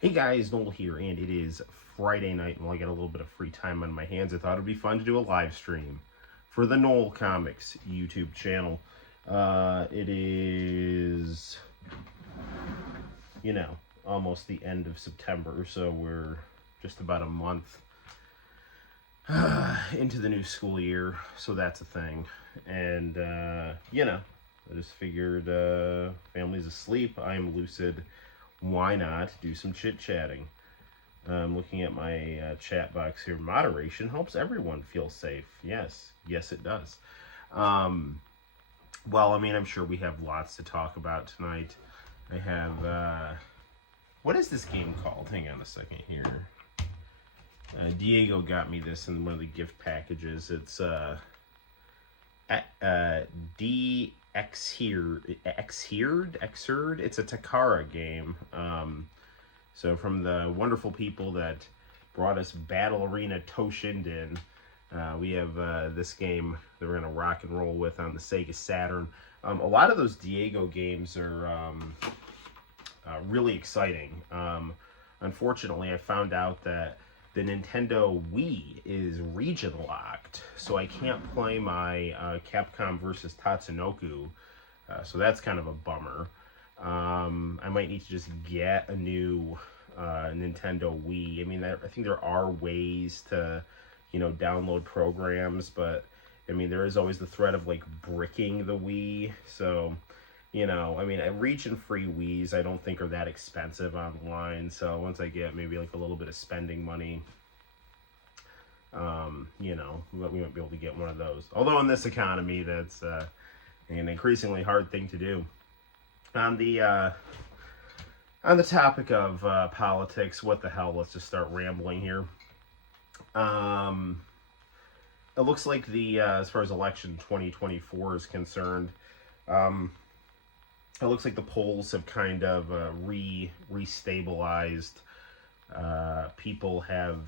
Hey guys, Noel here, and it is Friday night, and while I got a little bit of free time on my hands, I thought it'd be fun to do a live stream for the Noel ComiX YouTube channel. It is, almost the end of September, so we're just about a month into the new school year, so that's a thing. And, I just figured family's asleep, I am lucid. Why not do some chit-chatting? I'm looking at my chat box here. Moderation helps everyone feel safe. Yes, it does. Well, I'm sure we have lots to talk about tonight. I have, what is this game called? Hang on a second here. Diego got me this in one of the gift packages. It's D-XHIRD. It's a Takara game. So from the wonderful people that brought us Battle Arena Toshinden, we have this game that we're going to rock and roll with on the Sega Saturn. A lot of those Diego games are really exciting. Unfortunately, I found out that the Nintendo Wii is region locked, so I can't play my Capcom versus Tatsunoko, so that's kind of a bummer. I might need to just get a new Nintendo Wii. I think there are ways to, download programs, but there is always the threat of like bricking the Wii. So, region-free Wiis I don't think are that expensive online. So once I get maybe like a little bit of spending money, we might be able to get one of those. Although in this economy, that's an increasingly hard thing to do. On the topic of politics, what the hell? Let's just start rambling here. It looks like as far as election 2024 is concerned, it looks like the polls have kind of restabilized. People have,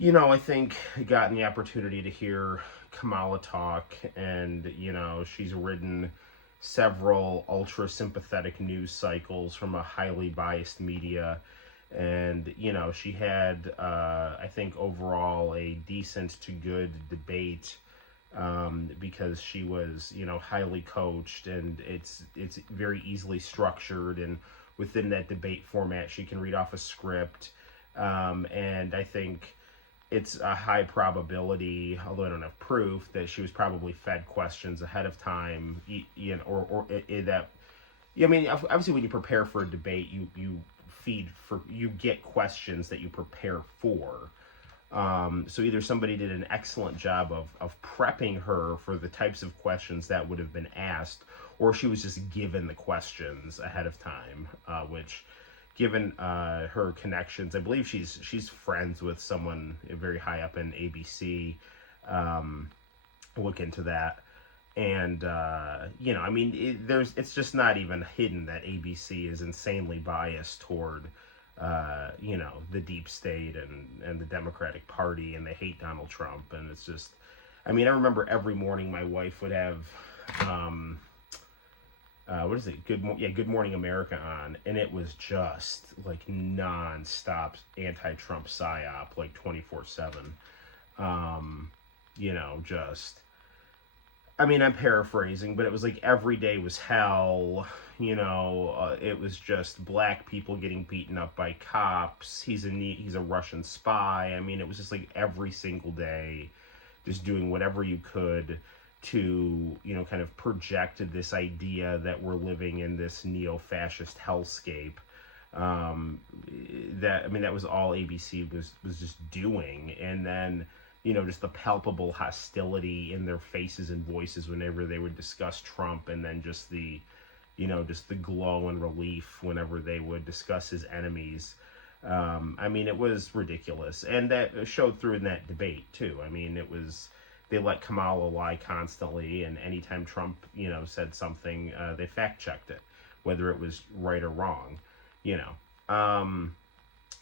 I think, gotten the opportunity to hear Kamala talk, and, she's ridden several ultra-sympathetic news cycles from a highly biased media, and, she had, I think, overall a decent to good debate, because she was, highly coached, and it's very easily structured, and within that debate format, she can read off a script, and I think it's a high probability, although I don't have proof, that she was probably fed questions ahead of time, obviously when you prepare for a debate, you get questions that you prepare for. So either somebody did an excellent job of prepping her for the types of questions that would have been asked, or she was just given the questions ahead of time, which, given her connections, I believe she's friends with someone very high up in ABC. Look into that. And, it's just not even hidden that ABC is insanely biased toward, the deep state and the Democratic Party, and they hate Donald Trump. And it's just, I remember every morning my wife would have, what is it? Good Morning America on, and it was just like non-stop anti-Trump psyop, like 24/7. I'm paraphrasing, but it was like every day was hell. It was just black people getting beaten up by cops. He's a Russian spy. It was just like every single day, just doing whatever you could to, kind of project this idea that we're living in this neo-fascist hellscape. That was all ABC was just doing. And then, just the palpable hostility in their faces and voices whenever they would discuss Trump, and then just the glow and relief whenever they would discuss his enemies. It was ridiculous. And that showed through in that debate, too. They let Kamala lie constantly, and anytime Trump, said something, they fact-checked it, whether it was right or wrong,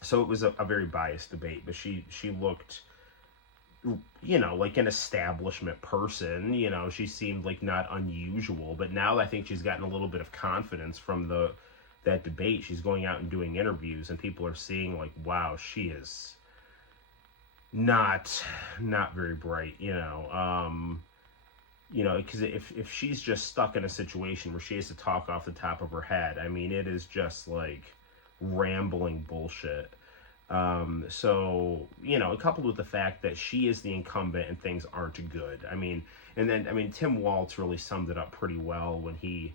So it was a very biased debate, but she looked, like an establishment person. She seemed like not unusual, but now I think she's gotten a little bit of confidence from the that debate, she's going out and doing interviews, and people are seeing like, wow, she is not very bright, because if she's just stuck in a situation where she has to talk off the top of her head, I mean, it is just like rambling bullshit. So, coupled with the fact that she is the incumbent and things aren't good. I mean, Tim Walz really summed it up pretty well when he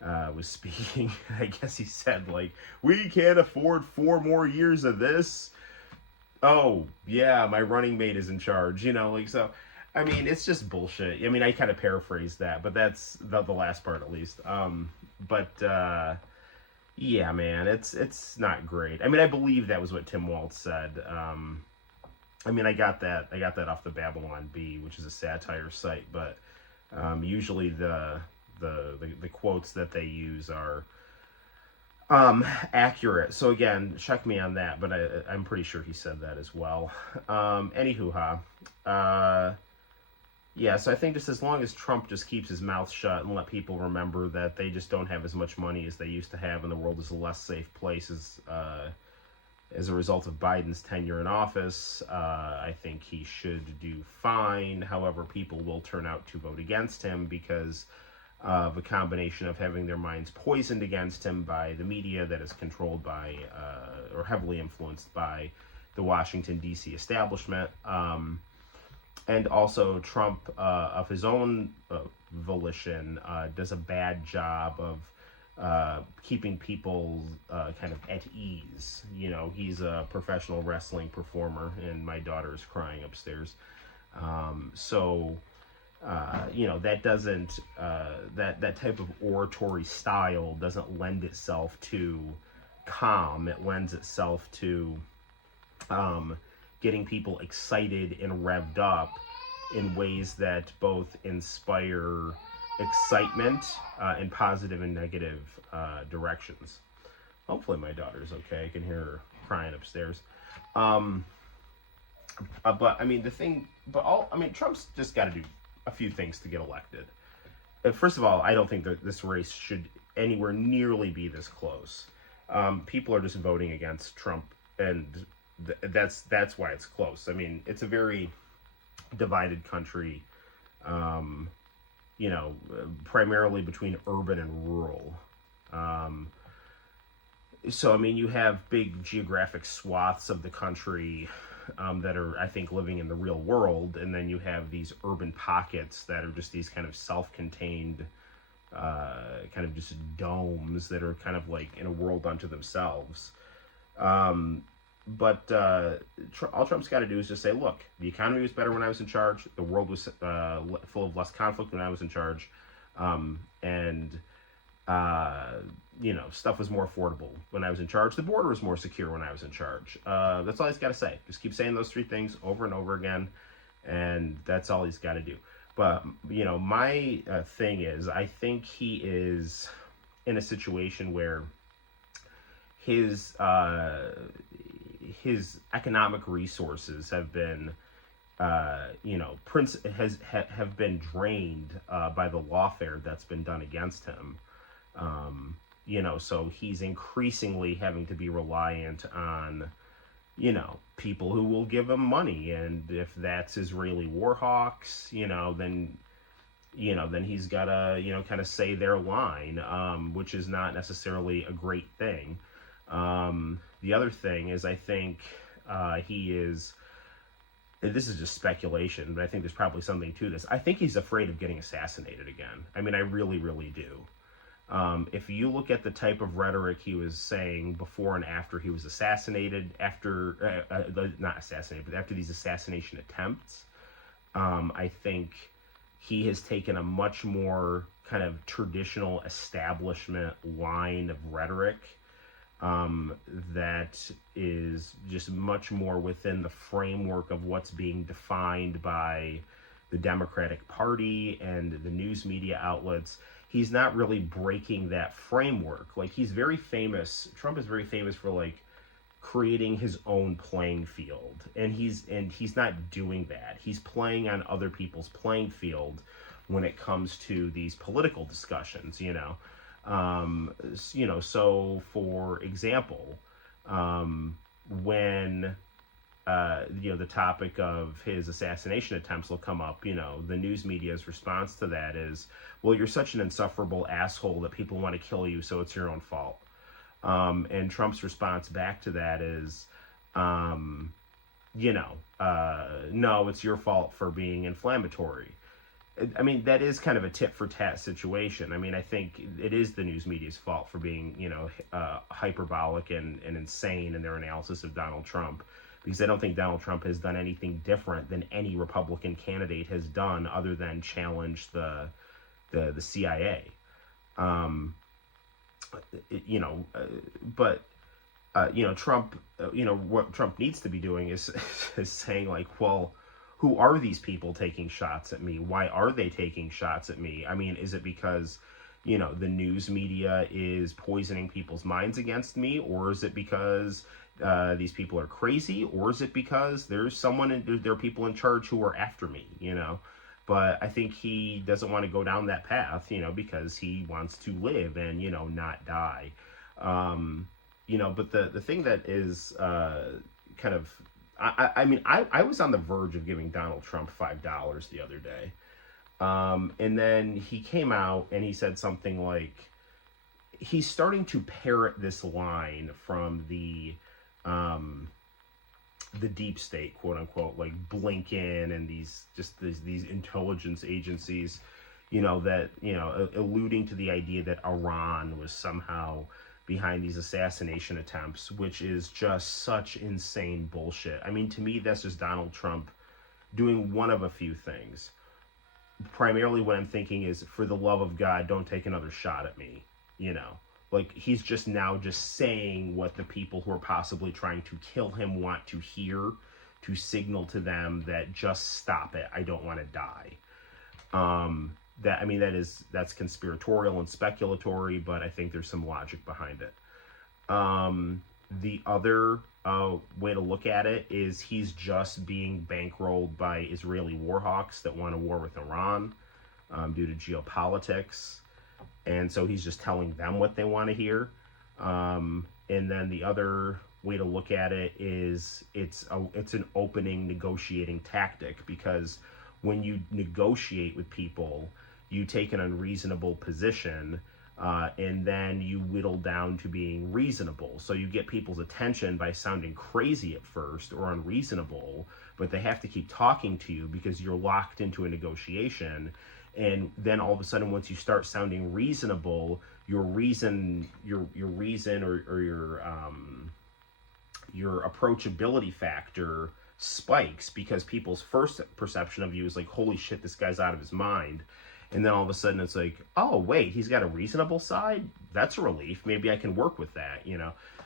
was speaking. I guess he said, like, we can't afford 4 more years of this. Oh, yeah, my running mate is in charge, so, I mean, it's just bullshit. I mean, I kind of paraphrased that, but that's the last part at least. Yeah, man, it's not great. I mean, I believe that was what Tim Walz said. I mean, I got that off the Babylon Bee, which is a satire site, but usually the quotes that they use are accurate. So again, check me on that, but I'm pretty sure he said that as well. Yeah, so I think just as long as Trump just keeps his mouth shut and let people remember that they just don't have as much money as they used to have, and the world is a less safe place as a result of Biden's tenure in office, I think he should do fine. However, people will turn out to vote against him because of a combination of having their minds poisoned against him by the media that is controlled by or heavily influenced by the Washington, D.C. establishment. And also Trump, of his own volition, does a bad job of keeping people kind of at ease. He's a professional wrestling performer, and my daughter is crying upstairs. That doesn't, that type of oratory style doesn't lend itself to calm. It lends itself to getting people excited and revved up in ways that both inspire excitement in positive and negative directions. Hopefully my daughter's okay. I can hear her crying upstairs. But I mean, Trump's just got to do a few things to get elected. First of all, I don't think that this race should anywhere nearly be this close. People are just voting against Trump, and that's why it's close. I mean, it's a very divided country, primarily between urban and rural. So, I mean, you have big geographic swaths of the country that are, I think, living in the real world, and then you have these urban pockets that are just these kind of self-contained, kind of just domes that are kind of like in a world unto themselves. But all Trump's got to do is just say, look, the economy was better when I was in charge. The world was full of less conflict when I was in charge. Stuff was more affordable when I was in charge. The border was more secure when I was in charge. That's all he's got to say. Just keep saying those 3 things over and over again, and that's all he's got to do. But, my thing is, I think he is in a situation where his economic resources have been, have been drained by the lawfare that's been done against him. So he's increasingly having to be reliant on, people who will give him money. And if that's Israeli war hawks, then he's got to, kind of say their line, which is not necessarily a great thing. The other thing is, I think he is, this is just speculation, but I think there's probably something to this. I think he's afraid of getting assassinated again. I mean, I really, really do. If you look at the type of rhetoric he was saying before and after he was assassinated, not assassinated, but after these assassination attempts, I think he has taken a much more kind of traditional establishment line of rhetoric that is just much more within the framework of what's being defined by the Democratic Party and the news media outlets. He's not really breaking that framework. Like, he's very famous. Trump is very famous for like creating his own playing field, and he's not doing that. He's playing on other people's playing field when it comes to these political discussions, So for example, when the topic of his assassination attempts will come up, the news media's response to that is, well, you're such an insufferable asshole that people want to kill you, so it's your own fault. And Trump's response back to that is, no, it's your fault for being inflammatory. I mean, that is kind of a tit for tat situation. I mean, I think it is the news media's fault for being, hyperbolic and insane in their analysis of Donald Trump, because I don't think Donald Trump has done anything different than any Republican candidate has done other than challenge the CIA. Trump, what Trump needs to be doing is saying, like, well, who are these people taking shots at me? Why are they taking shots at me? I mean, is it because, the news media is poisoning people's minds against me? Or is it because these people are crazy? Or is it because there are people in charge who are after me, But I think he doesn't want to go down that path, because he wants to live and, not die. But the thing that is kind of, I was on the verge of giving Donald Trump $5 the other day. And then he came out and he said something like, he's starting to parrot this line from the deep state, quote unquote, like Blinken and these intelligence agencies, alluding to the idea that Iran was somehow behind these assassination attempts, which is just such insane bullshit. I mean, to me, that's just Donald Trump doing one of a few things. Primarily what I'm thinking is, for the love of God, don't take another shot at me, Like, he's just now just saying what the people who are possibly trying to kill him want to hear, to signal to them that just stop it, I don't want to die. That's conspiratorial and speculatory, but I think there's some logic behind it. The other way to look at it is he's just being bankrolled by Israeli war hawks that want a war with Iran due to geopolitics. And so he's just telling them what they want to hear. And then the other way to look at it is it's an opening negotiating tactic, because when you negotiate with people, you take an unreasonable position, and then you whittle down to being reasonable. So you get people's attention by sounding crazy at first or unreasonable, but they have to keep talking to you because you're locked into a negotiation. And then all of a sudden, once you start sounding reasonable, your reason or your approachability factor spikes, because people's first perception of you is like, holy shit, this guy's out of his mind. And then all of a sudden it's like, oh wait, he's got a reasonable side? That's a relief. Maybe I can work with that,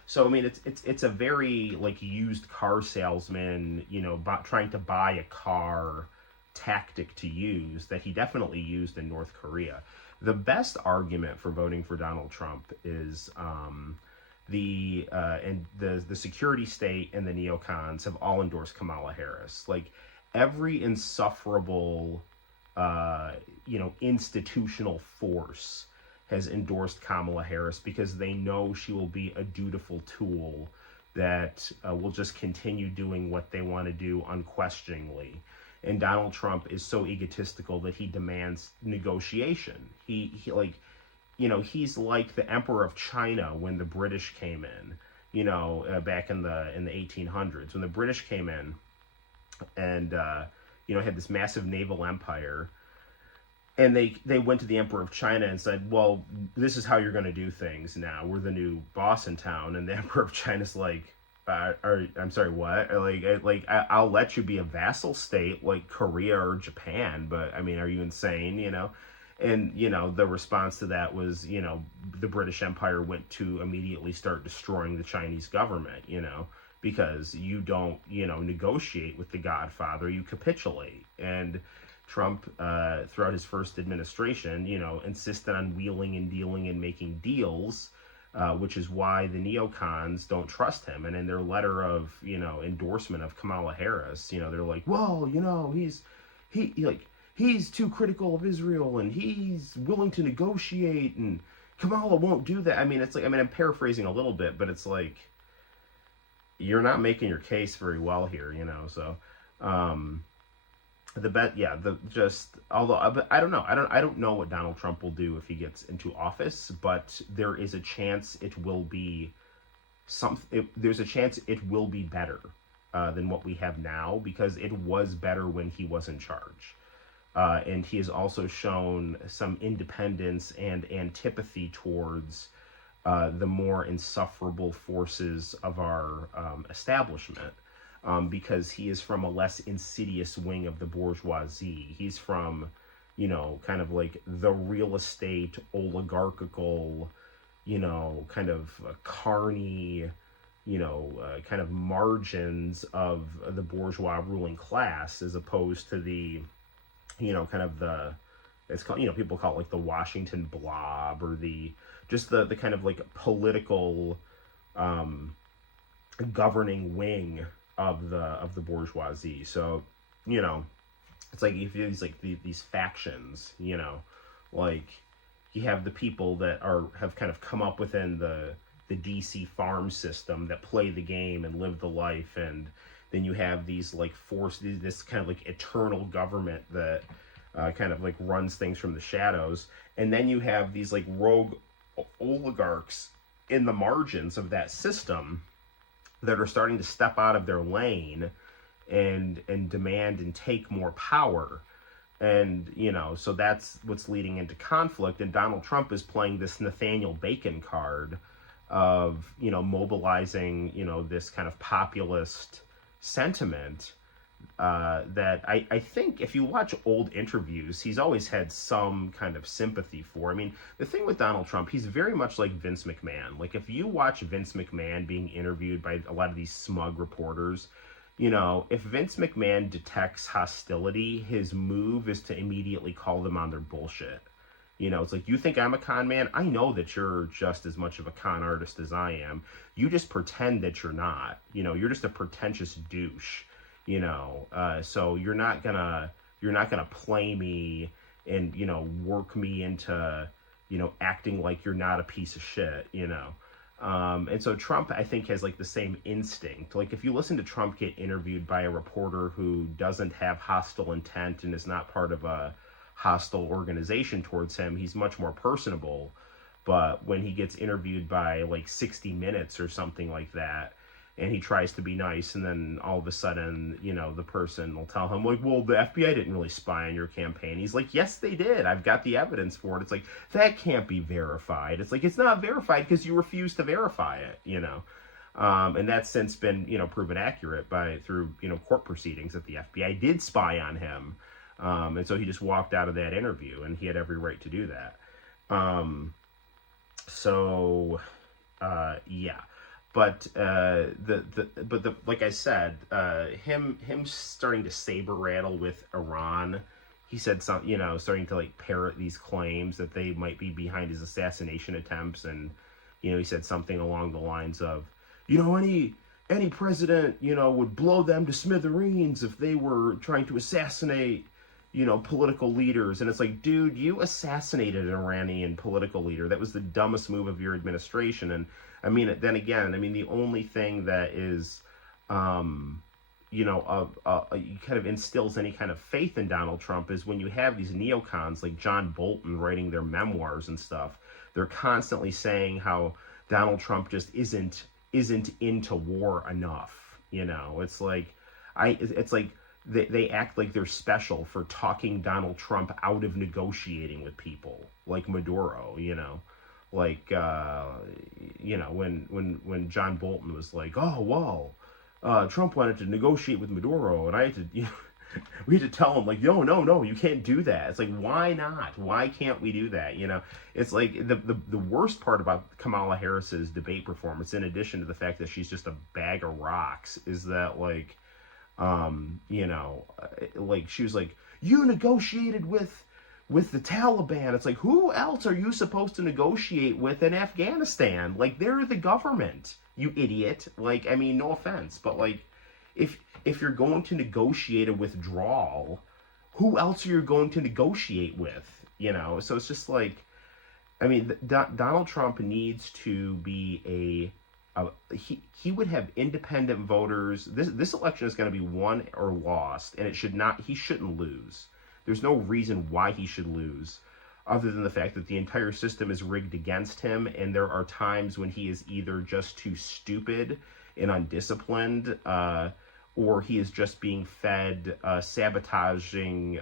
So I mean, it's a very like used car salesman, trying to buy a car tactic to use that he definitely used in North Korea. The best argument for voting for Donald Trump is the security state and the neocons have all endorsed Kamala Harris. Like, every insufferable institutional force has endorsed Kamala Harris because they know she will be a dutiful tool that will just continue doing what they want to do unquestioningly. And Donald Trump is so egotistical that he demands negotiation. He's like the Emperor of China when the British came in, back in the 1800s, when the British came in and had this massive naval empire. And they went to the Emperor of China and said, well, this is how you're going to do things now. We're the new boss in town. And the Emperor of China's like, I'm sorry, what? I'll let you be a vassal state like Korea or Japan, but I mean, are you insane, And, the response to that was, the British Empire went to immediately start destroying the Chinese government, because you don't, negotiate with the Godfather, you capitulate. And Trump, throughout his first administration, insisted on wheeling and dealing and making deals, which is why the neocons don't trust him. And in their letter of, endorsement of Kamala Harris, they're like, well, he's too critical of Israel and he's willing to negotiate and Kamala won't do that. I mean, it's like, I mean, I'm paraphrasing a little bit, but it's like, you're not making your case very well here, you know. So, the bet, yeah, the just although, but I don't know, I don't know what Donald Trump will do if he gets into office, but there is a chance it will be there's a chance it will be better than what we have now, because it was better when he was in charge. And he has also shown some independence and antipathy towards the more insufferable forces of our establishment, because he is from a less insidious wing of the bourgeoisie. He's from, you know, kind of like the real estate, oligarchical, you know, kind of carny, you know, kind of margins of the bourgeois ruling class, as opposed to the, you know, kind of the, it's called, you know, people call it like the Washington blob, or the, just the kind of like political governing wing of the bourgeoisie. So, you know, it's like if these like these factions, you know, like you have the people that have kind of come up within the DC farm system that play the game and live the life, and then you have these like this kind of like eternal government that kind of like runs things from the shadows, and then you have these like rogue oligarchs in the margins of that system that are starting to step out of their lane and demand and take more power. And, you know, so that's what's leading into conflict. And Donald Trump is playing this Nathaniel Bacon card of, you know, mobilizing, you know, this kind of populist sentiment that I think if you watch old interviews, he's always had some kind of sympathy for. I mean, the thing with Donald Trump, he's very much like Vince McMahon. Like, if you watch Vince McMahon being interviewed by a lot of these smug reporters, you know, if Vince McMahon detects hostility, his move is to immediately call them on their bullshit. You know, it's like, you think I'm a con man? I know that you're just as much of a con artist as I am. You just pretend that you're not. You know, you're just a pretentious douche. You know, so you're not gonna play me and, you know, work me into, you know, acting like you're not a piece of shit. You know. And so Trump, I think, has like the same instinct. Like, if you listen to Trump get interviewed by a reporter who doesn't have hostile intent and is not part of a hostile organization towards him, he's much more personable. But when he gets interviewed by like 60 Minutes or something like that, and he tries to be nice, and then all of a sudden, you know, the person will tell him, like, well, the FBI didn't really spy on your campaign. He's like, yes, they did. I've got the evidence for it. It's like, that can't be verified. It's like, it's not verified because you refuse to verify it, you know. And that's since been, you know, proven accurate through, you know, court proceedings, that the FBI did spy on him. And so he just walked out of that interview, and he had every right to do that. Yeah. But like I said, him starting to saber rattle with Iran, he said something, you know, starting to like parrot these claims that they might be behind his assassination attempts, and, you know, he said something along the lines of, you know, any president, you know, would blow them to smithereens if they were trying to assassinate, you know, political leaders. And it's like, dude, you assassinated an Iranian political leader. That was the dumbest move of your administration. And I mean, then again, I mean, the only thing that is, you know, kind of instills any kind of faith in Donald Trump is when you have these neocons like John Bolton writing their memoirs and stuff. They're constantly saying how Donald Trump just isn't into war enough. You know, it's like, they act like they're special for talking Donald Trump out of negotiating with people like Maduro, you know. Like, you know, when John Bolton was like, oh, well, Trump wanted to negotiate with Maduro, and I had to, you know, we had to tell him, like, no, you can't do that. It's like, why not? Why can't we do that? You know, it's like the worst part about Kamala Harris's debate performance, in addition to the fact that she's just a bag of rocks, is that, like, you know, like, she was like, you negotiated with the Taliban. It's like, who else are you supposed to negotiate with in Afghanistan? Like, they're the government, you idiot. Like, I mean, no offense, but like, if you're going to negotiate a withdrawal, who else are you going to negotiate with? You know, so it's just like, I mean, Donald Trump needs to be he would have independent voters. This election is going to be won or lost, and he shouldn't lose. There's no reason why he should lose, other than the fact that the entire system is rigged against him, and there are times when he is either just too stupid and undisciplined, or he is just being fed sabotaging,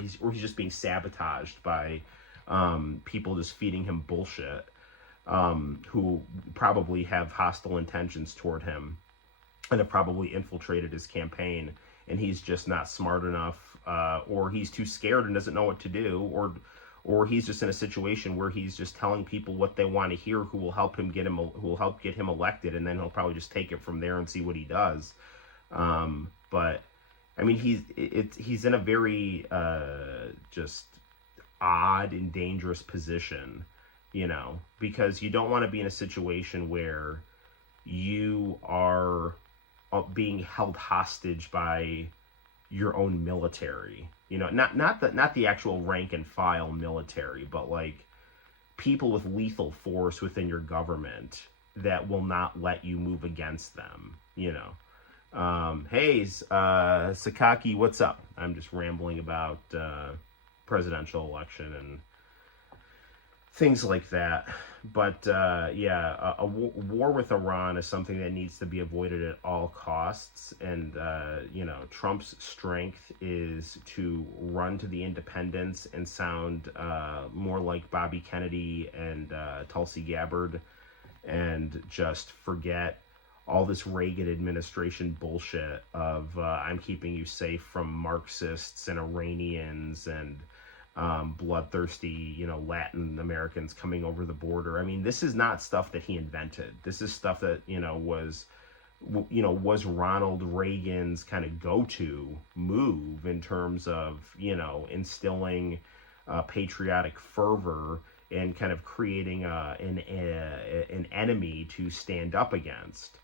he's just being sabotaged by people just feeding him bullshit, who probably have hostile intentions toward him and have probably infiltrated his campaign, and he's just not smart enough, or he's too scared and doesn't know what to do, or he's just in a situation where he's just telling people what they want to hear, who will help get him elected, and then he'll probably just take it from there and see what he does. But I mean, he's in a very just odd and dangerous position, because you don't want to be in a situation where you are being held hostage by your own military, not the actual rank and file military, but like people with lethal force within your government that will not let you move against them. Hey, Sakaki, what's up? I'm just rambling about presidential election and things like that. But yeah, a war with Iran is something that needs to be avoided at all costs. And Trump's strength is to run to the independents and sound more like Bobby Kennedy and Tulsi Gabbard, and just forget all this Reagan administration bullshit of I'm keeping you safe from Marxists and Iranians and bloodthirsty, Latin Americans coming over the border. I mean, this is not stuff that he invented. This is stuff that, was Ronald Reagan's kind of go-to move in terms of, instilling patriotic fervor and kind of creating an enemy to stand up against.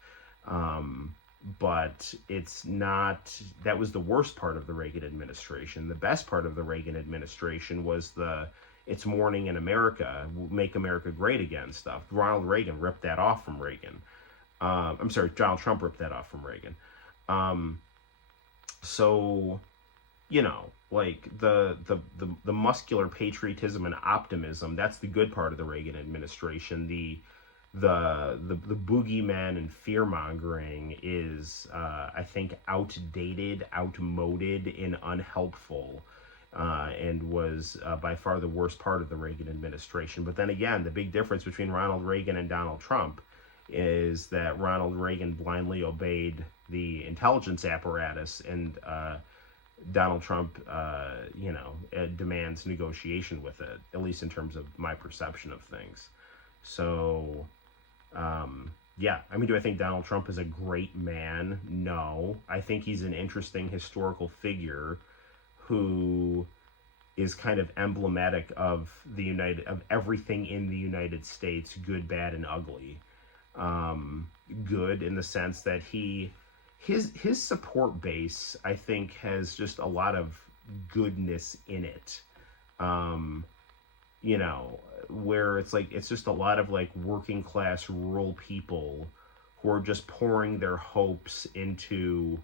But it's not, that was the worst part of the Reagan administration. The best part of the Reagan administration was it's morning in America, make America great again stuff. Ronald Reagan ripped that off from Reagan. I'm sorry, Donald Trump ripped that off from Reagan. So, like the muscular patriotism and optimism, that's the good part of the Reagan administration. The boogeyman and fear-mongering is, I think, outdated, outmoded, and unhelpful, and was by far the worst part of the Reagan administration. But then again, the big difference between Ronald Reagan and Donald Trump is that Ronald Reagan blindly obeyed the intelligence apparatus, and Donald Trump, demands negotiation with it, at least in terms of my perception of things. So, yeah, I mean, do I think Donald Trump is a great man? No. I think he's an interesting historical figure who is kind of emblematic of of everything in the United States, good, bad, and ugly. Good in the sense that his support base, I think, has just a lot of goodness in it. Where it's just a lot of like working class rural people who are just pouring their hopes into,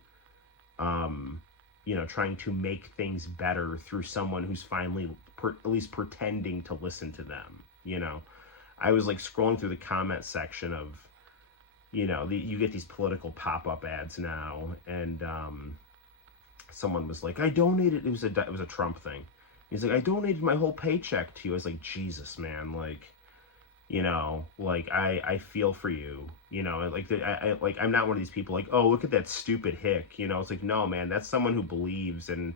trying to make things better through someone who's finally at least pretending to listen to them. I was like scrolling through the comment section of, you get these political pop-up ads now, and someone was like, I donated, it was a Trump thing. He's like, I donated my whole paycheck to you. I was like, Jesus, man, I feel for you, I'm not one of these people like, oh, look at that stupid hick, it's like, no, man, that's someone who believes and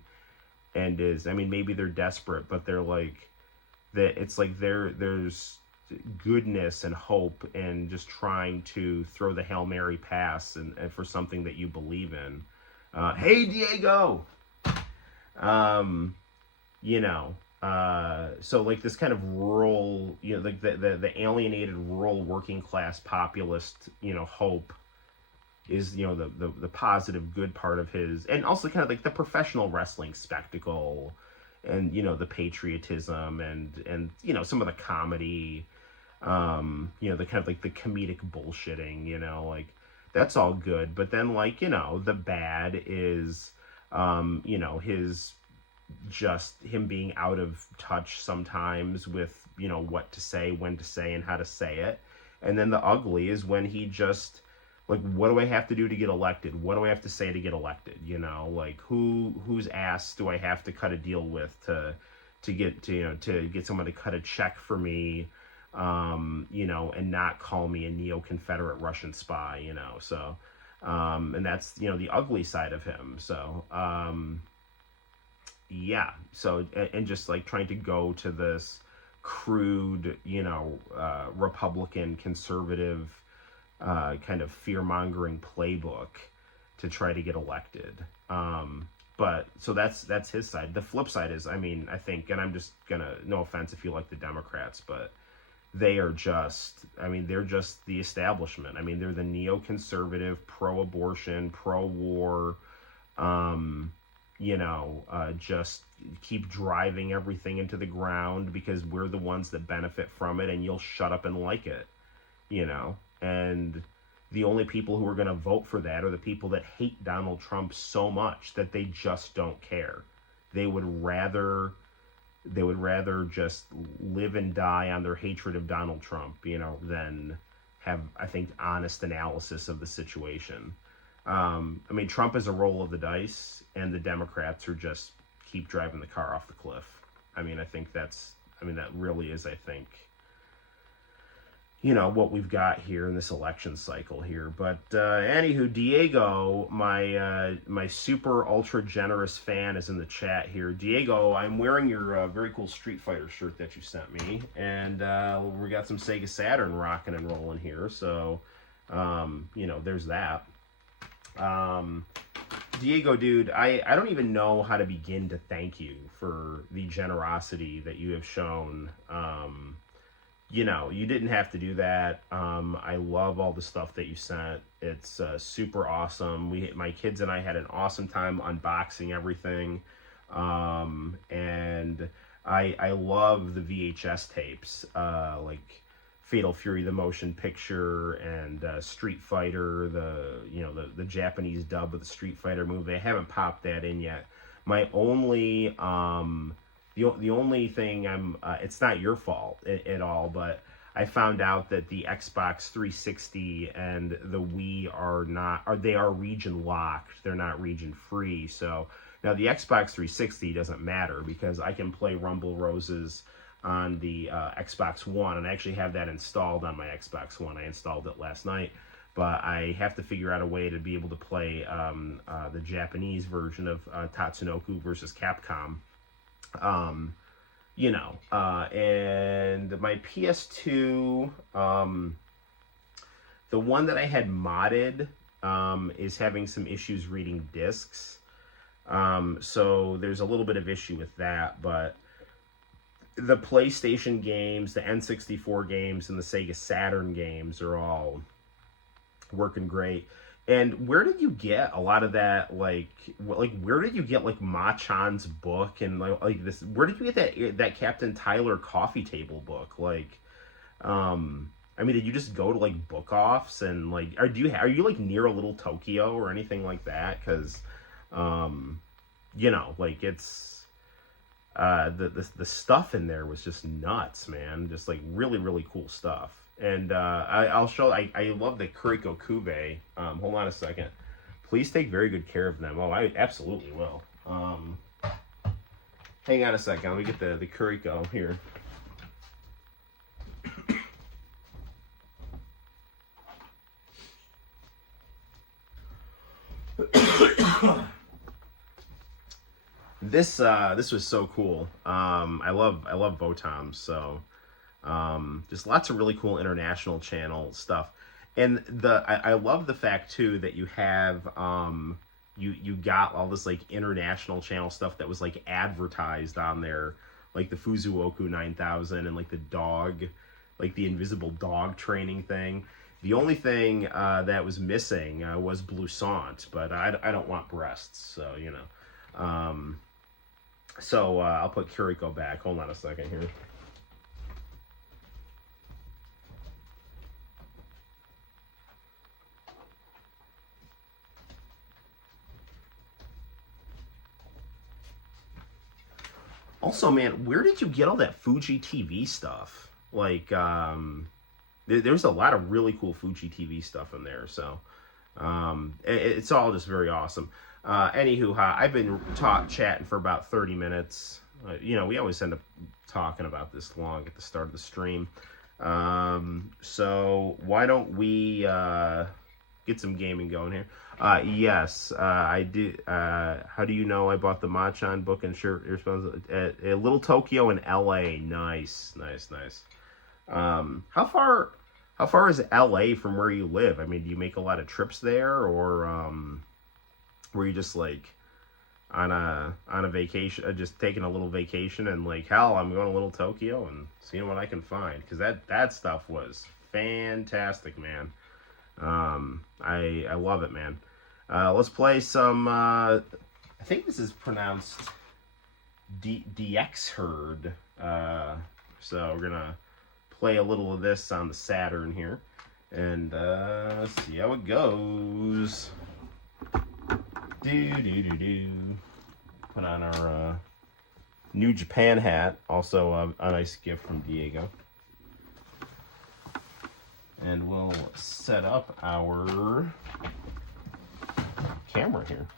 is, I mean, maybe they're desperate, but they're like, that it's like there's goodness and hope and just trying to throw the Hail Mary pass and for something that you believe in. Hey, Diego! So like this kind of rural, like the alienated rural working class populist, hope is, the positive good part of his, and also kind of like the professional wrestling spectacle and, you know, the patriotism and, you know, some of the comedy, you know, the kind of like the comedic bullshitting, you know, like that's all good. But then, like, you know, the bad is, you know, just him being out of touch sometimes with, you know, what to say, when to say, and how to say it. And then the ugly is when he just, like, what do I have to do to get elected? What do I have to say to get elected? You know, like, whose ass do I have to cut a deal with to get, to, you know, to get someone to cut a check for me, you know, and not call me a neo-Confederate Russian spy, you know? So, and that's, you know, the ugly side of him. So, yeah. So, and just like trying to go to this crude, you know, Republican conservative, kind of fear-mongering playbook to try to get elected. But so that's his side. The flip side is, I mean, I think, and I'm just gonna, no offense if you like the Democrats, but they are just, I mean, they're just the establishment. I mean, they're the neoconservative, pro-abortion, pro-war, you know, just keep driving everything into the ground because we're the ones that benefit from it, and you'll shut up and like it, you know? And the only people who are going to vote for that are the people that hate Donald Trump so much that they just don't care. They would rather just live and die on their hatred of Donald Trump, you know, than have, I think, honest analysis of the situation. I mean, Trump is a roll of the dice, and the Democrats are just keep driving the car off the cliff. I mean, I think that really is, I think, you know, what we've got here in this election cycle here. But anywho, Diego, my super ultra generous fan, is in the chat here. Diego, I'm wearing your very cool Street Fighter shirt that you sent me, and we got some Sega Saturn rocking and rolling here. So, you know, there's that. Diego, dude, I don't even know how to begin to thank you for the generosity that you have shown. You know, you didn't have to do that. I love all the stuff that you sent. It's super awesome. My kids and I had an awesome time unboxing everything. And I love the VHS tapes, like Fatal Fury, the motion picture, and Street Fighter, the Japanese dub of the Street Fighter movie. I haven't popped that in yet. My only the only thing it's not your fault at all, but I found out that the Xbox 360 and the Wii they are region locked. They're not region free. So now the Xbox 360 doesn't matter because I can play Rumble Roses on the Xbox One, and I actually have that installed on my Xbox One. I installed it last night, but I have to figure out a way to be able to play the Japanese version of Tatsunoko versus Capcom. You know, and my PS2, the one that I had modded, is having some issues reading discs. So there's a little bit of issue with that, but the PlayStation games, the N64 games, and the Sega Saturn games are all working great. And where did you get a lot of that, like where did you get, like, Ma-chan's book and, like this, where did you get that Captain Tyler coffee table book? Like, I mean, did you just go to, like, book offs and, like, are you like near a Little Tokyo or anything like that? Because, you know, like, it's, the stuff in there was just nuts, man. Just, like, really, really cool stuff. And I'll show. I love the Kuriko Kube. Hold on a second. Please take very good care of them. Oh, I absolutely will. Hang on a second. Let me get the Kuriko here. This was so cool. I love Votoms, so. Just lots of really cool international channel stuff, and I love the fact too that you have you got all this, like, international channel stuff that was, like, advertised on there, like the Fuzuoku 9000 and, like, the dog, like the invisible dog training thing. The only thing that was missing was Bloussant, but I don't want breasts, so, you know. So I'll put Kiriko back. Hold on a second here. Also, man, where did you get all that Fuji TV stuff? Like, there's a lot of really cool Fuji TV stuff in there. So, it's all just very awesome. Anywho, I've been chatting for about 30 minutes. You know, we always end up talking about this long at the start of the stream. So why don't we get some gaming going here? Yes, I did. How do you know I bought the Machan book and shirt? At Little Tokyo in LA. Nice, nice, nice. How far is LA from where you live? I mean, do you make a lot of trips there, or were you just like on a vacation, just taking a little vacation and like, hell, I'm going to Little Tokyo and seeing what I can find? Because that stuff was fantastic, man. I love it, man. Let's play some, I think this is pronounced D-XHIRD. So we're gonna play a little of this on the Saturn here, and see how it goes. Do. Put on our New Japan hat, also a nice gift from Diego. And we'll set up our camera here.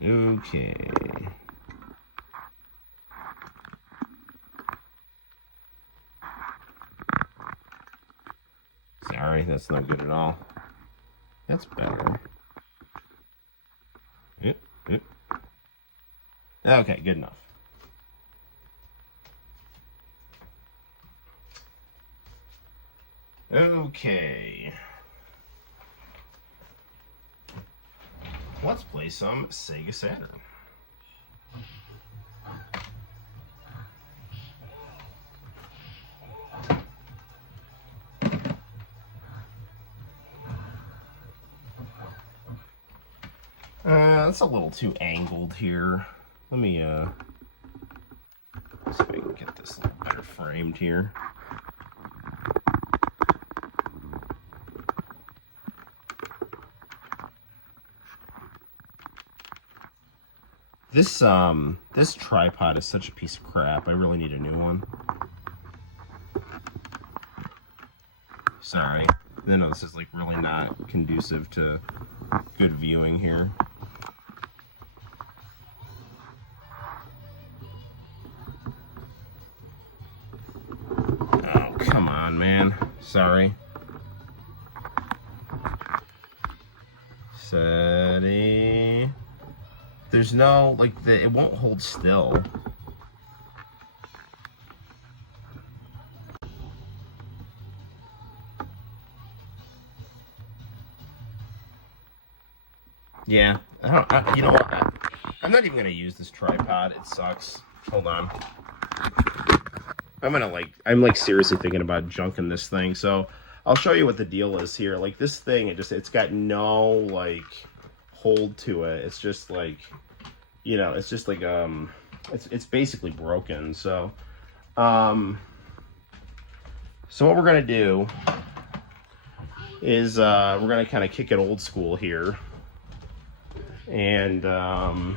Okay. Sorry, that's not good at all. That's better. Yep. Okay, good enough. Okay. Let's play some Sega Saturn. That's a little too angled here. Let me, see if I can get this a little better framed here. This tripod is such a piece of crap. I really need a new one. Sorry. No, this is like really not conducive to good viewing here. Oh, come on, man. Sorry. Steady. There's no, like, it won't hold still. Yeah, you know what? I'm not even gonna use this tripod. It sucks. Hold on. I'm like seriously thinking about junking this thing. So I'll show you what the deal is here. Like this thing, it's got no like hold to it. It's just like, you know, it's just like it's basically broken. So so what we're gonna do is we're gonna kind of kick it old school here. And I'm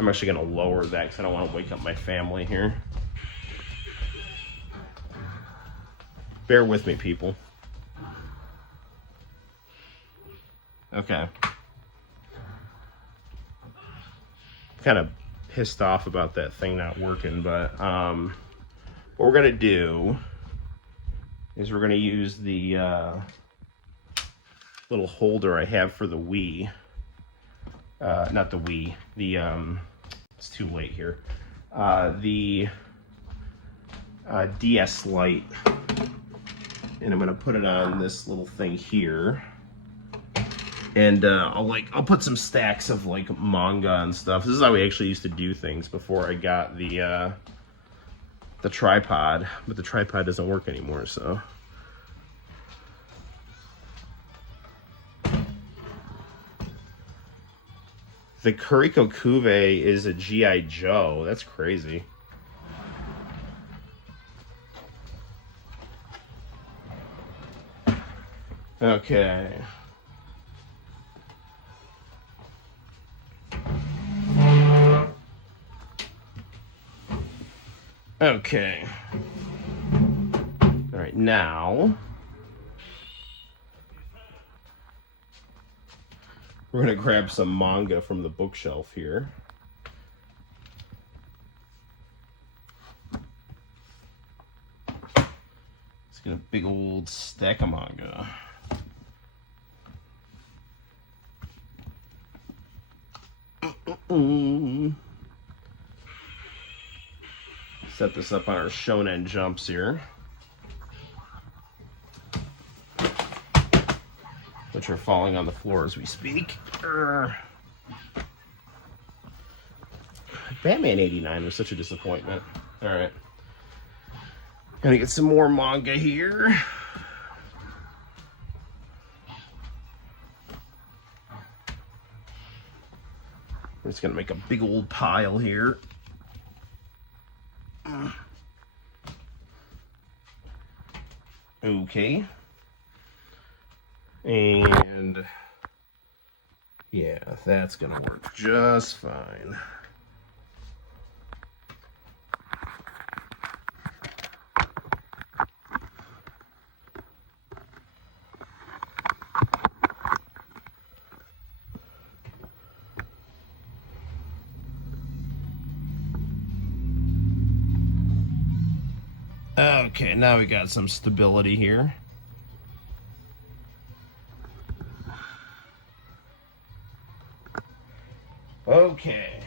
actually going to lower that because I don't want to wake up my family here. Bear with me, people. Okay. Kind of pissed off about that thing not working, but what we're going to do is we're going to use the little holder I have for the Wii. Not the Wii. The it's too late here. The DS Lite, and I'm gonna put it on this little thing here. And I'll put some stacks of like manga and stuff. This is how we actually used to do things before I got the the tripod, but the tripod doesn't work anymore, so. The Kuriko Kuve is a G.I. Joe. That's crazy. Okay. Okay. All right, now we're going to grab some manga from the bookshelf here. Let's get a big old stack of manga. Set this up on our Shonen Jumps here, which are falling on the floor as we speak. Batman 89 was such a disappointment. All right. Gonna get some more manga here. We're just gonna make a big old pile here. Okay. And yeah, that's gonna work just fine. Okay, now we got some stability here. Okay.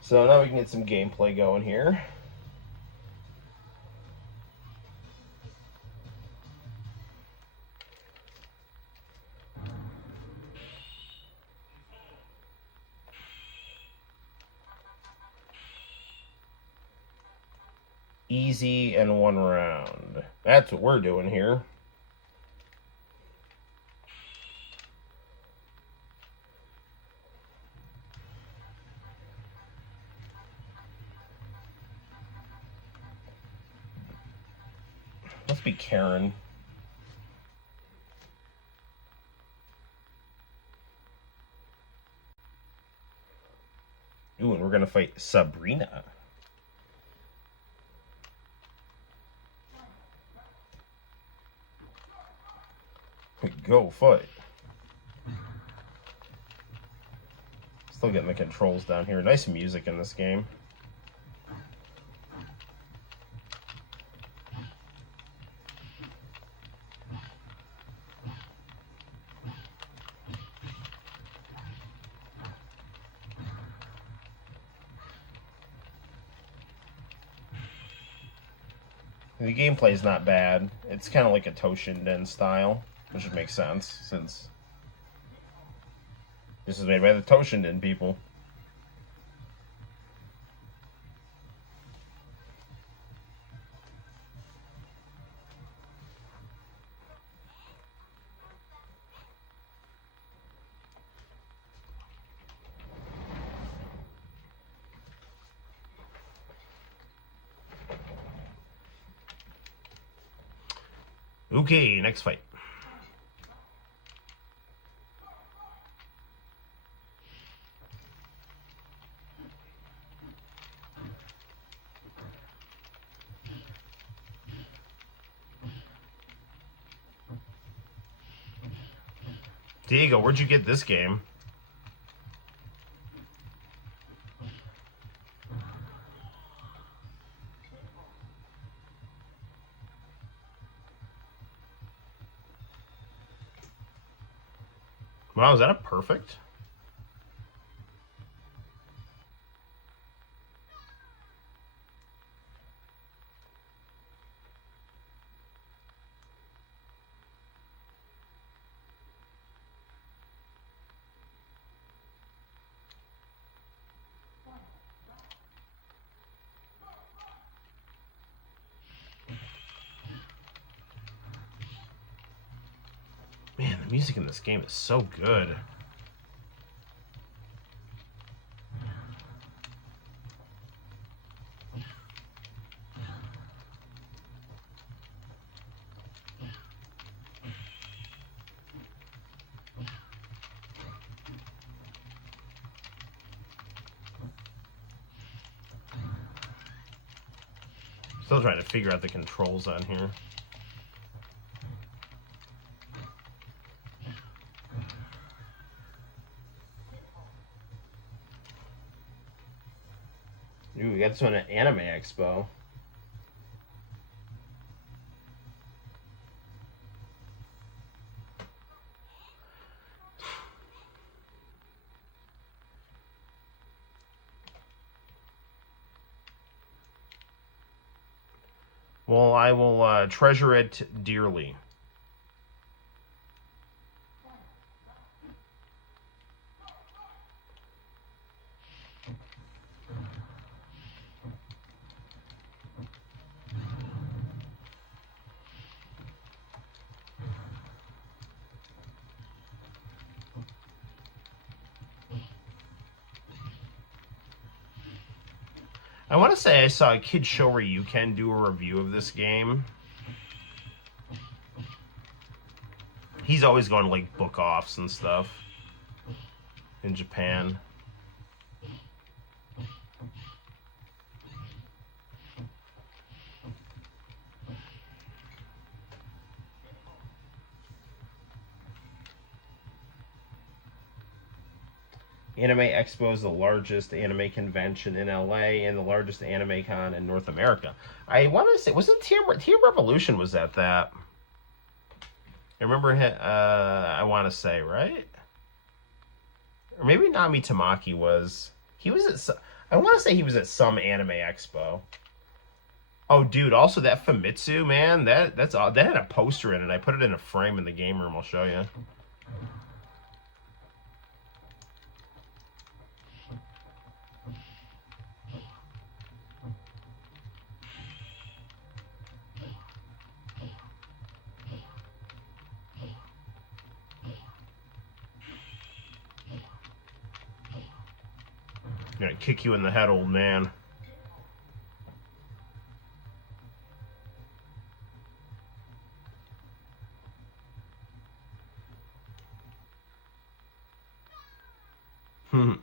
So now we can get some gameplay going here. Easy and one round. That's what we're doing here. Let's be Karen. Ooh, and we're gonna fight Sabrina. Go fight. Still getting the controls down here. Nice music in this game. The gameplay is not bad. It's kind of like a Toshinden style, which would make sense since this is made by the Toshinden people. Okay, next fight. Diego, where'd you get this game? Wow, is that a perfect? Man, the music in this game is so good. Still trying to figure out the controls on here. Ooh, we got this one at Anime Expo. Well, I will treasure it dearly. I want to say I saw a Kid Show where you can do a review of this game. He's always going to like book offs and stuff in Japan. Anime Expo is the largest anime convention in LA and the largest anime con in North America. I want to say, wasn't Team Revolution was at that? I remember, I want to say, right? Or maybe Nami Tamaki was. He was at, I want to say he was at some Anime Expo. Oh, dude, also that Famitsu, man, that had a poster in it. I put it in a frame in the game room. I'll show you. I'm gonna kick you in the head, old man. Oh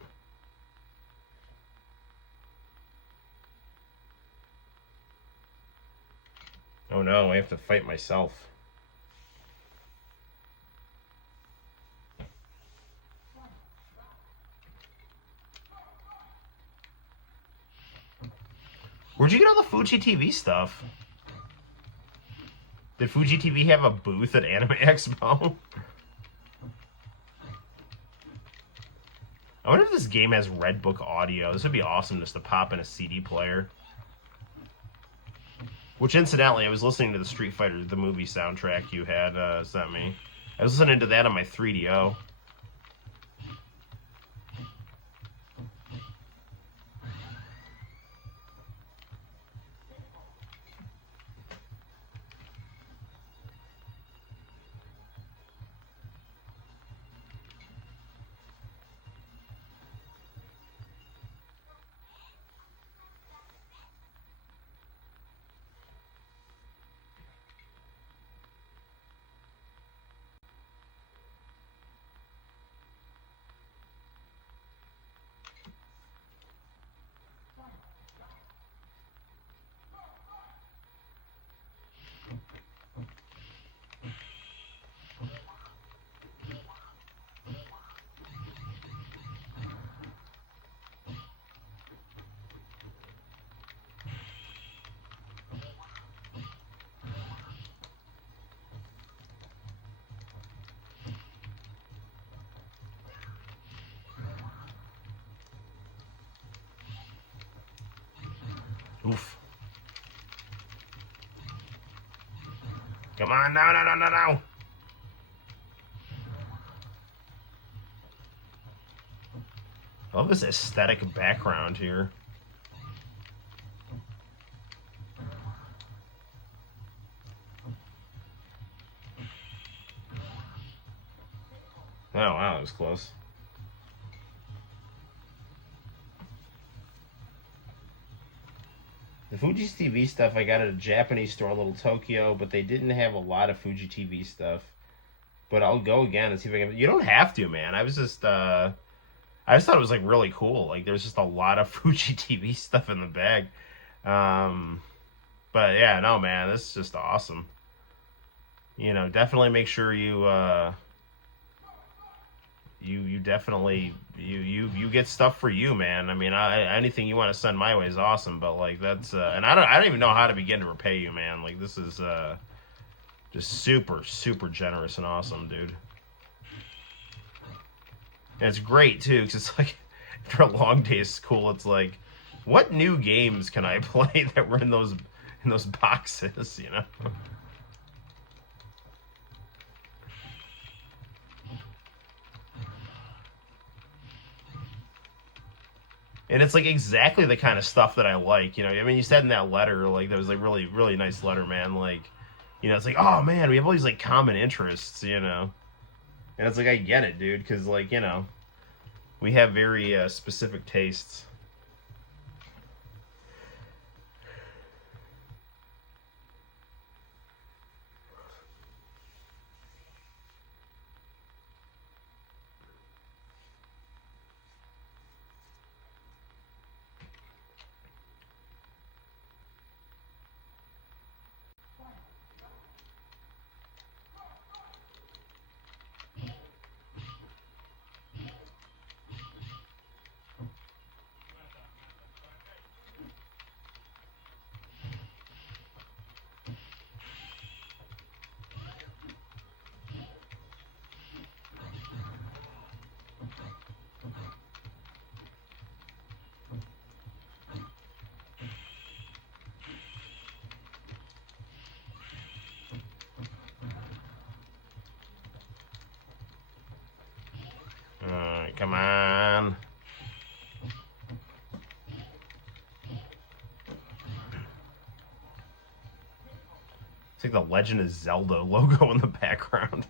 no, I have to fight myself. Where'd you get all the Fuji TV stuff? Did Fuji TV have a booth at Anime Expo? I wonder if this game has Red Book audio. This would be awesome just to pop in a CD player. Which, incidentally, I was listening to the Street Fighter, the movie soundtrack you had sent me. I was listening to that on my 3DO. Oof. Come on, no, no, no, no, no. I love this aesthetic background here. wow, that was close. The Fuji's TV stuff I got at a Japanese store in Little Tokyo, but they didn't have a lot of Fuji TV stuff. But I'll go again and see if I can. You don't have to, man. I just thought it was like really cool. Like there's just a lot of Fuji TV stuff in the bag. But yeah, no, man, this is just awesome. You know, definitely make sure you definitely you get stuff for you, man. I mean, anything you want to send my way is awesome. But like that's and I don't even know how to begin to repay you, man. Like this is just super generous and awesome, dude. And it's great too, because it's like after a long day of school, it's like, what new games can I play that were in those boxes, you know? And it's like exactly the kind of stuff that I like, you know. I mean, you said in that letter, like that was like really nice letter, man. Like, you know, it's like, oh man, we have all these like common interests, you know. And it's like I get it, dude, because like you know, we have very specific tastes. Alright, come on. It's like the Legend of Zelda logo in the background.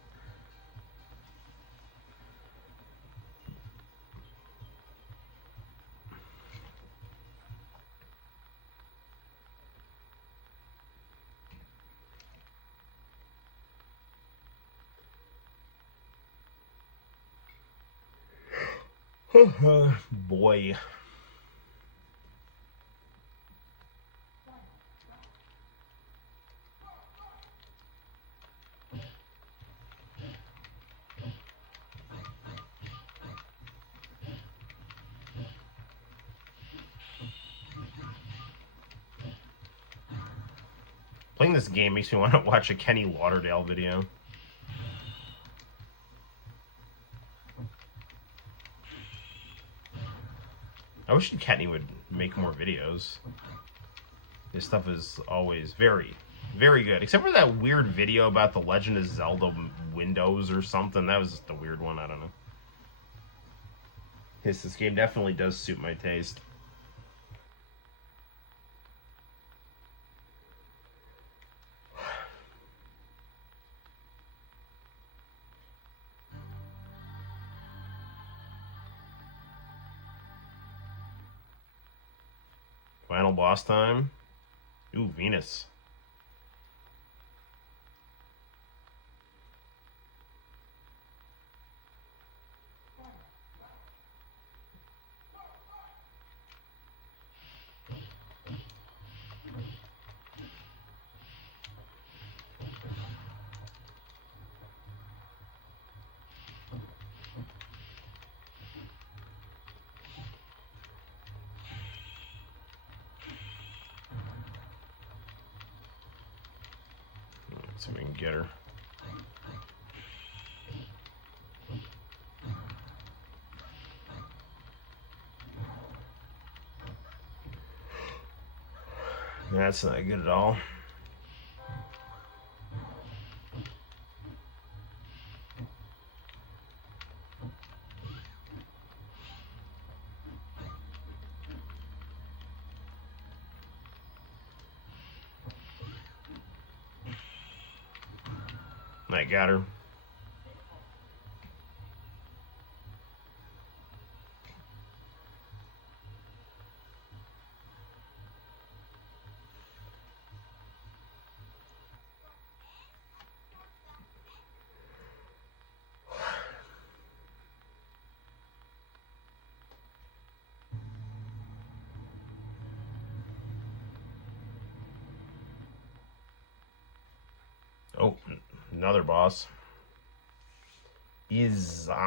Boy. Playing this game makes me want to watch a Kenny Lauderdale video. I wish Kenny would make more videos. His stuff is always very good. Except for that weird video about the Legend of Zelda Windows or something. That was just a weird one. I don't know. This game definitely does suit my taste. Final boss time. Ooh, Venus. Let's see if we can get her. That's not good at all. I got her. Oh, another boss. Izanagi.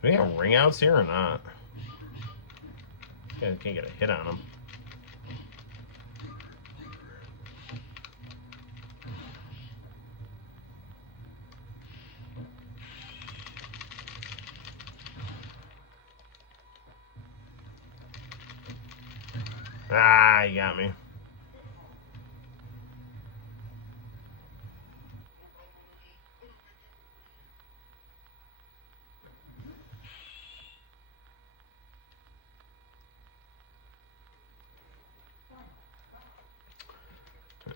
Do we have ring outs here or not? Can't get a hit on him. Ah, you got me.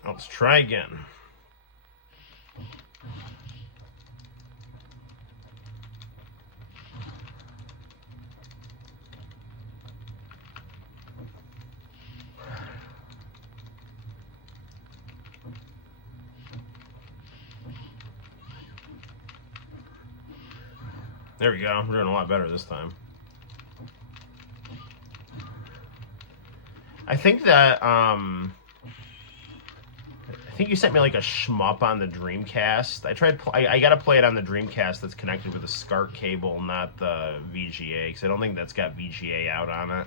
Let's try again. There we go. We're doing a lot better this time. I think that I think you sent me like a shmup on the Dreamcast. I gotta play it on the Dreamcast that's connected with a SCART cable, not the VGA, because I don't think that's got VGA out on it.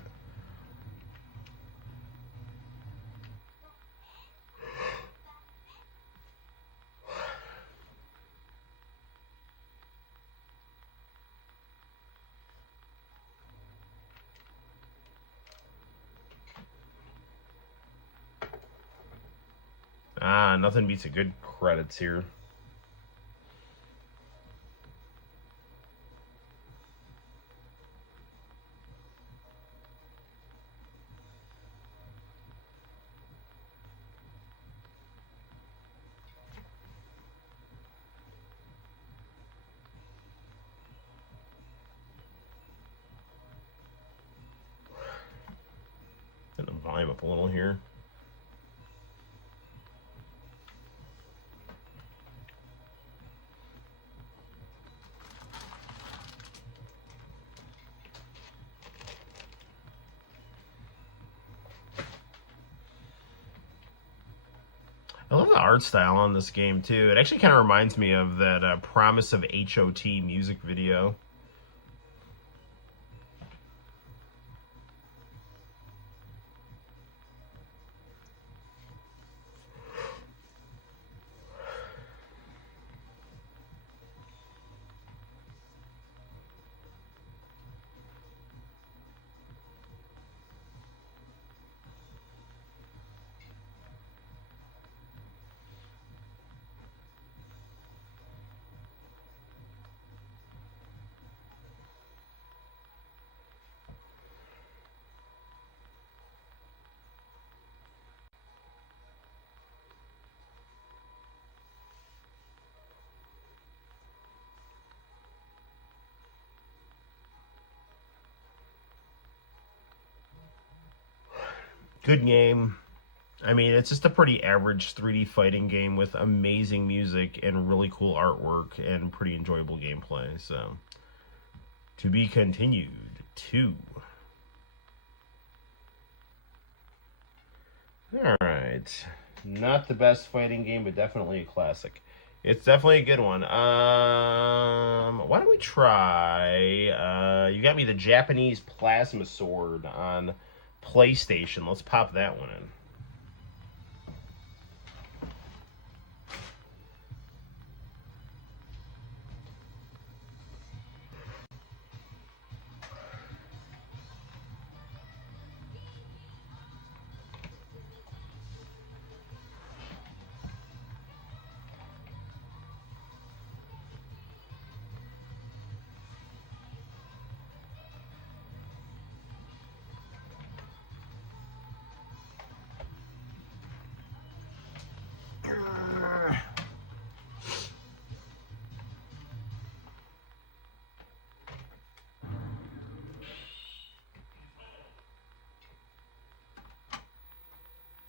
Ah, nothing beats a good credits here. Turn the volume up a little here. I love the art style on this game, too. It actually kind of reminds me of that Promise of HOT music video. Good game. I mean, it's just a pretty average 3D fighting game with amazing music and really cool artwork and pretty enjoyable gameplay. So, to be continued. 2. Alright. Not the best fighting game, but definitely a classic. It's definitely a good one. Why don't we try... you got me the Japanese Plasma Sword on PlayStation. Let's pop that one in.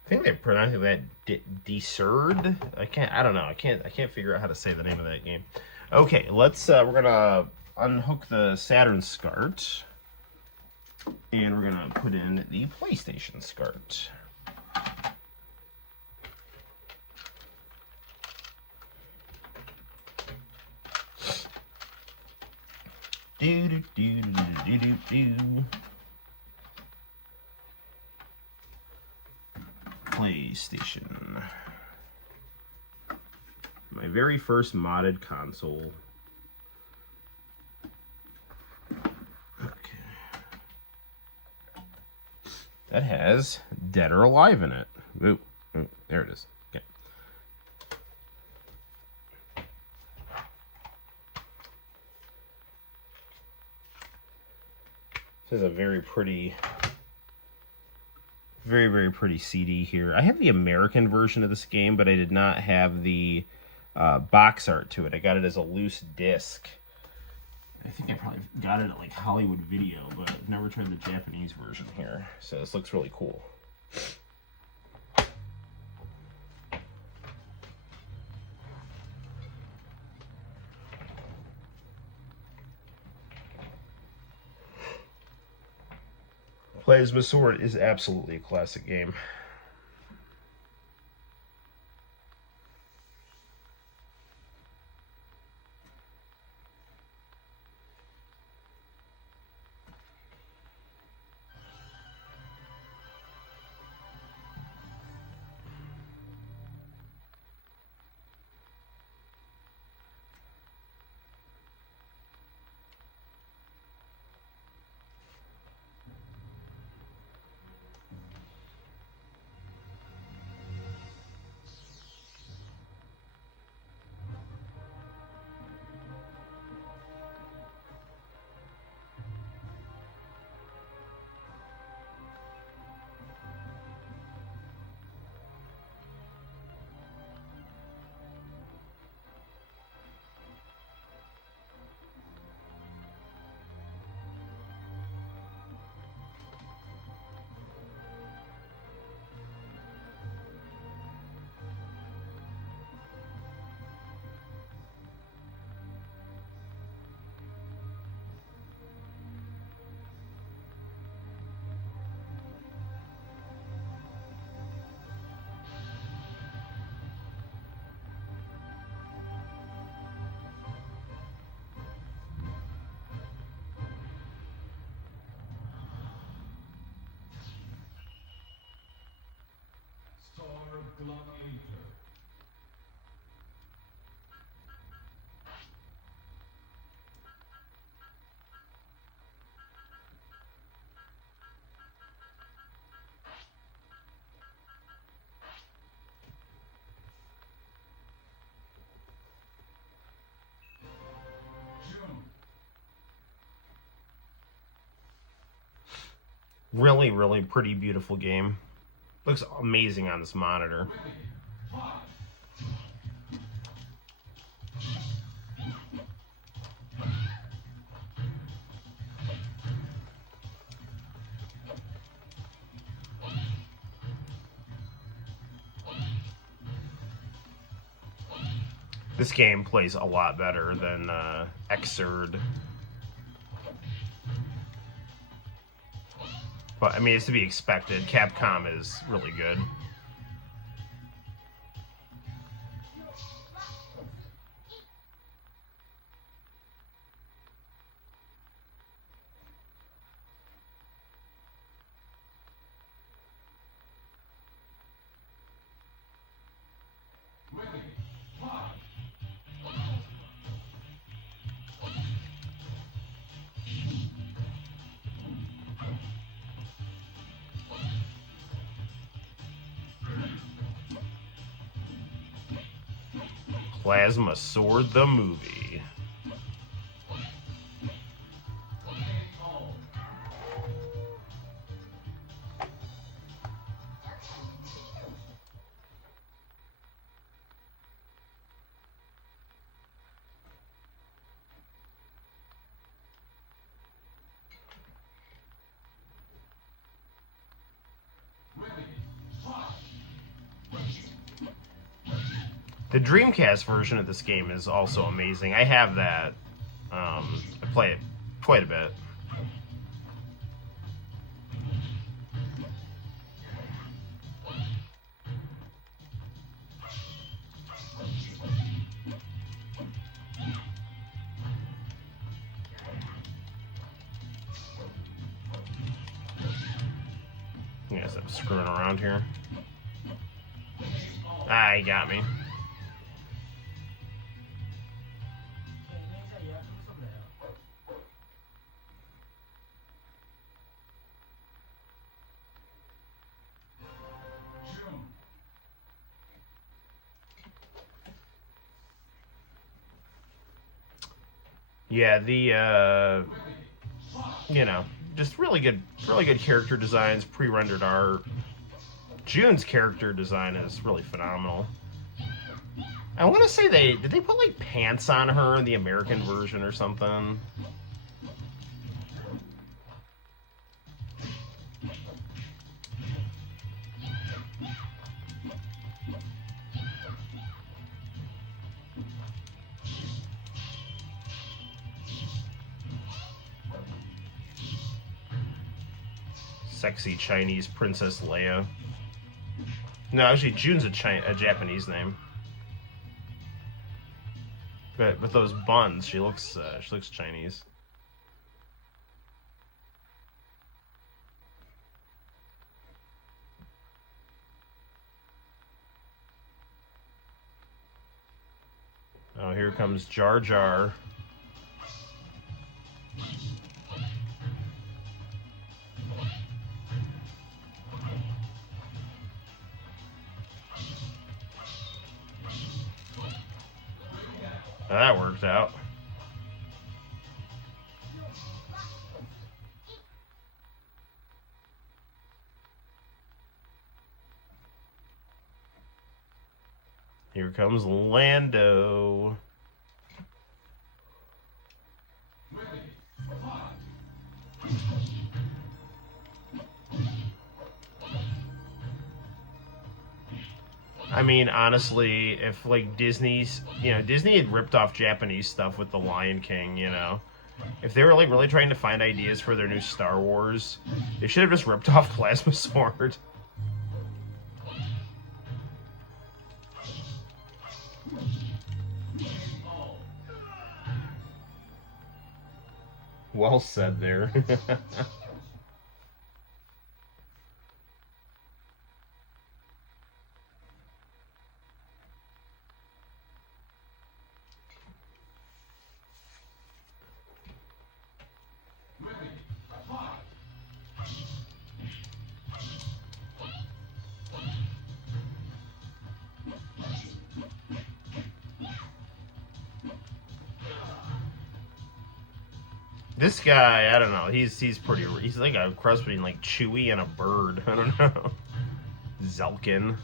I think they're pronouncing that D-XHIRD. I don't know. I can't figure out how to say the name of that game. Okay, let's we're gonna unhook the Saturn SCART. And we're gonna put in the PlayStation SCART. PlayStation. My very first modded console. Okay. That has Dead or Alive in it. Ooh, there it is. Okay. This is a very pretty, very pretty CD here. I have the American version of this game, but I did not have the box art to it. I got it as a loose disc. I think I probably got it at like Hollywood Video, but I've never tried the Japanese version here. So this looks really cool. Plasma Sword is absolutely a classic game. Gladiator. Really pretty beautiful game. Looks amazing on this monitor. This game plays a lot better than D-XHIRD. But, I mean, it's to be expected. Capcom is really good. Plasma Sword the movie. The Dreamcast version of this game is also amazing. I have that. I play it quite a bit. Yes, I'm screwing around here. Ah, he got me. Yeah, the you know, just really good character designs, pre-rendered art. June's character design is really phenomenal. I want to say did they put like pants on her in the American version or something? Sexy Chinese Princess Leia. No, actually, June's a Japanese name. But with those buns, she looks Chinese. Oh, here comes Jar Jar. Now that worked out. Here comes Lando. I mean, honestly, if like Disney had ripped off Japanese stuff with The Lion King, if they were like really trying to find ideas for their new Star Wars, they should have just ripped off Plasma Sword. Well said there. This guy, I don't know. He's like a cross between like Chewie and a bird. I don't know. Zelkin.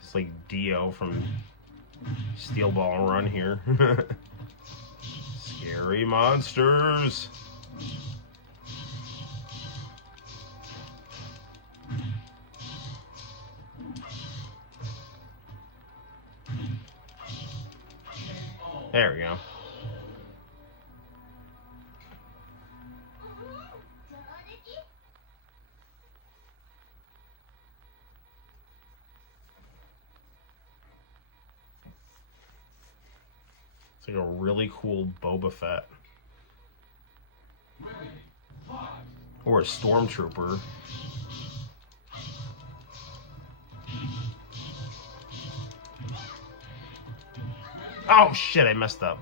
It's like Dio from Steel Ball Run here. Scary monsters. There we go. It's like a really cool Boba Fett. Or a Stormtrooper. Oh shit, I messed up.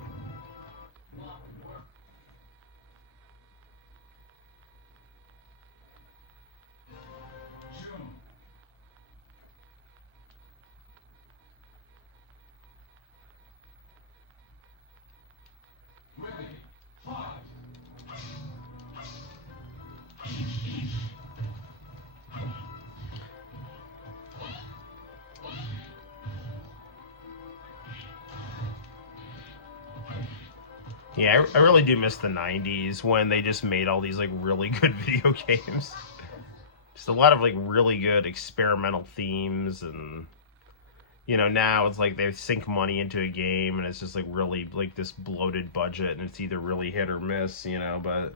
Yeah, I really do miss the 90s when they just made all these, like, really good video games. Just a lot of, like, really good experimental themes, and, you know, now it's like they sink money into a game and it's just, like, really, like, this bloated budget, and it's either really hit or miss, you know, but,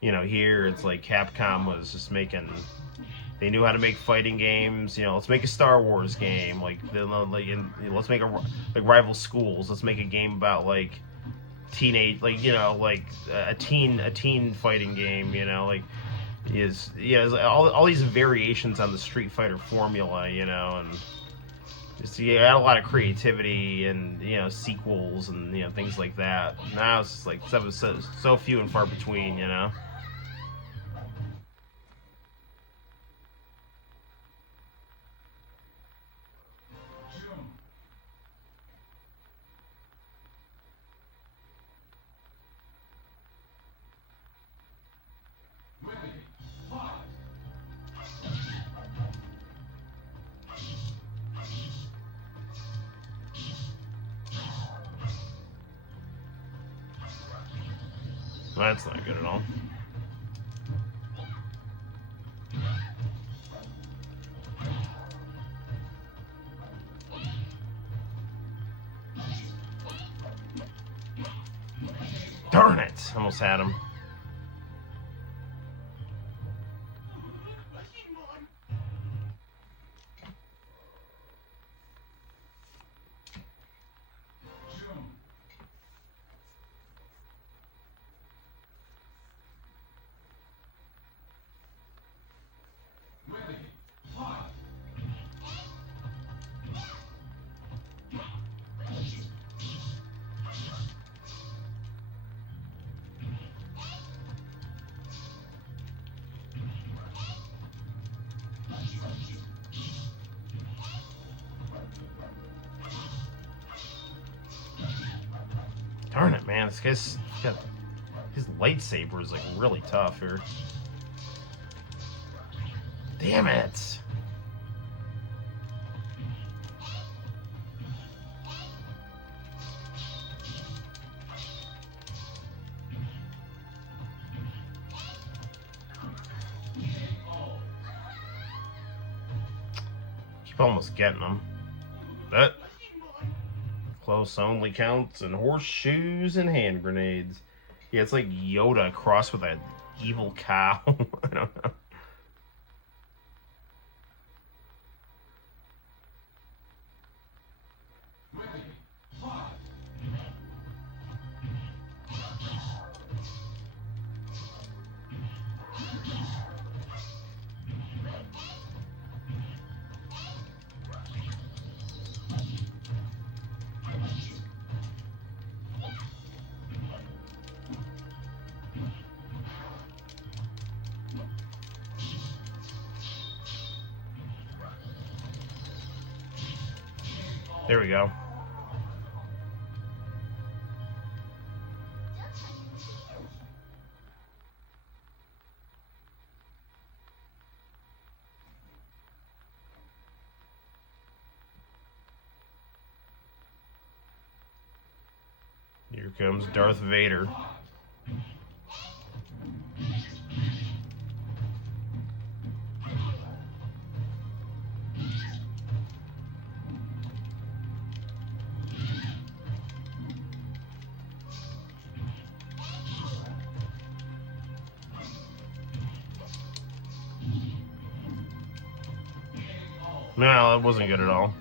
you know, here it's like Capcom was just making... They knew how to make fighting games. You know, let's make a Star Wars game. Let's make like Rival Schools. Let's make a game about like teenage, like, you know, like a teen fighting game. You know, like all these variations on the Street Fighter formula. You know, and just you had a lot of creativity and, you know, sequels and, you know, things like that. Now it's just like so few and far between. You know. That's not good at all. Darn it! Almost had him. Darn it, man. This guy's got... His lightsaber is, like, really tough here. Damn it! Keep almost getting him. But close only counts, and horseshoes and hand grenades. Yeah, it's like Yoda crossed with an evil cow. I don't know. There we go. Here comes Darth Vader. No, that wasn't good at all.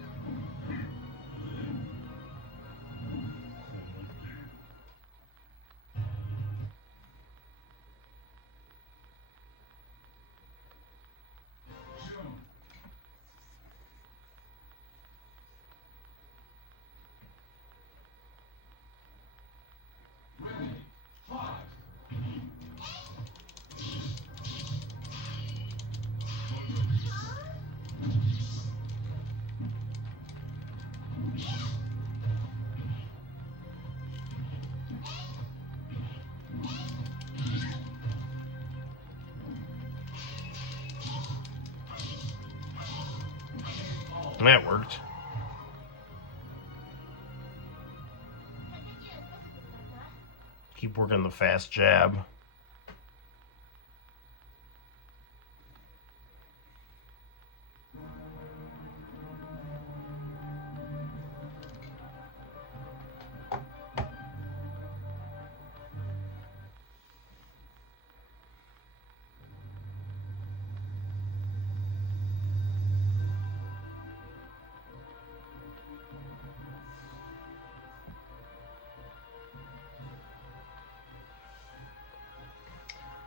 That worked. Keep working the fast jab.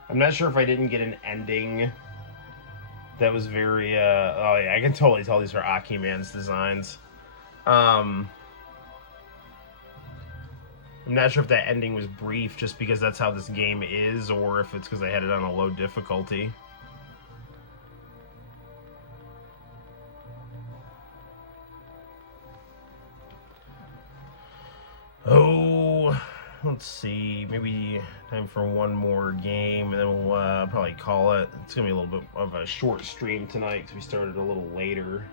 I'm not sure if I didn't get an ending that was very, oh yeah, I can totally tell these are Aki Man's designs. I'm not sure if that ending was brief just because that's how this game is, or if it's because I had it on a low difficulty. Oh, let's see. Maybe time for one more game, and then we'll probably call it. It's going to be a little bit of a short stream tonight because we started a little later.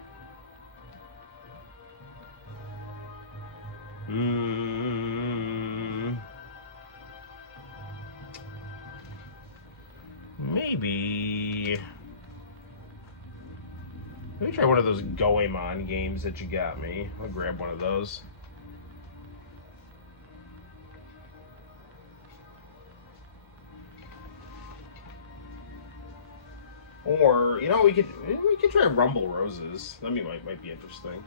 Maybe... Let me try one of those Goemon games that you got me. I'll grab one of those. Or, you know, we could try Rumble Roses. That might be interesting.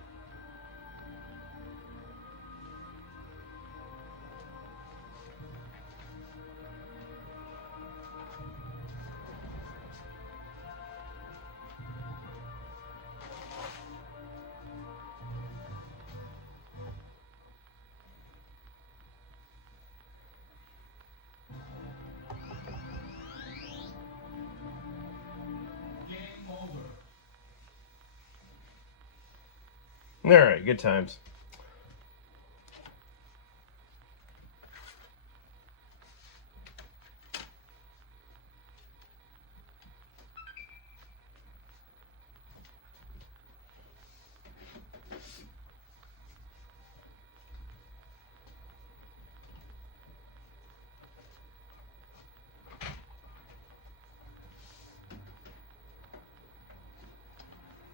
Alright, good times.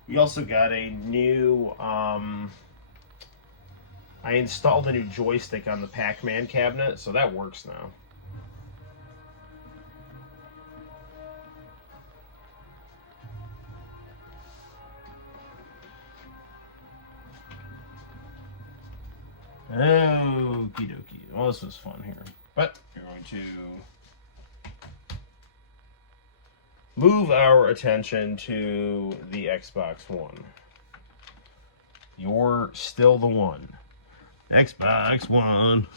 We also got a new, I installed a new joystick on the Pac-Man cabinet, so that works now. Okie dokie. Well, this was fun here. But we're going to move our attention to the Xbox One. You're still the one. Xbox One.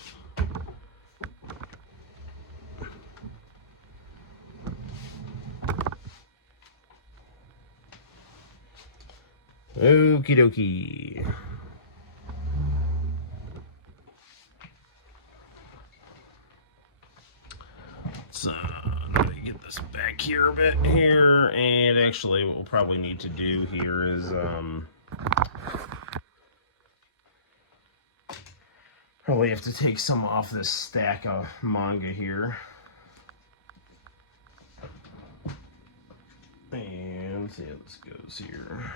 Okie dokie. So, let me get this back here a bit here, and actually what we'll probably need to do here is probably have to take some off this stack of manga here. And let's see how this goes here.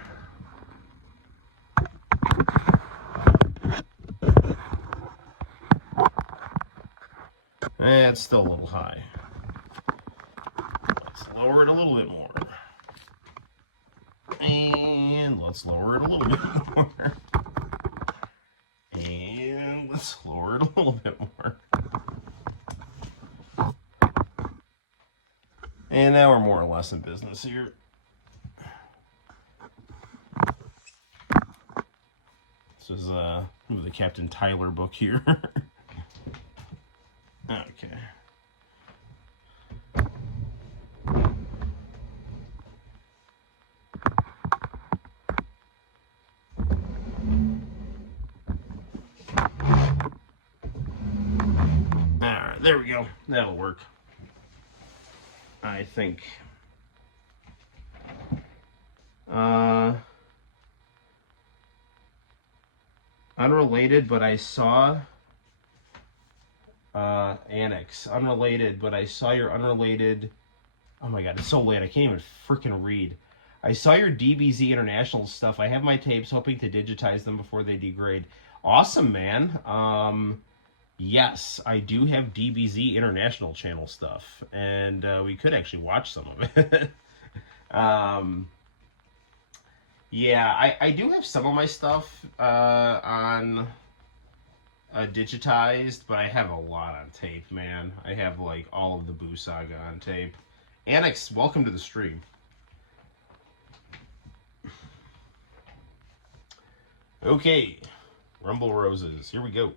That's still a little high. Let's lower it a little bit more. And let's lower it a little bit more. And let's lower it a little bit more. And now we're more or less in business here. This is the Captain Tyler book here. Okay. Alright, there we go. That'll work. I think. Unrelated, but I saw Annex. Unrelated, but I saw your unrelated... Oh my god, it's so late. I can't even freaking read. I saw your DBZ International stuff. I have my tapes, hoping to digitize them before they degrade. Awesome, man. Yes, I do have DBZ International channel stuff, and we could actually watch some of it. Yeah, I do have some of my stuff on digitized, but I have a lot on tape, man. I have like all of the Boo Saga on tape. Annex, welcome to the stream. Okay, Rumble Roses, here we go.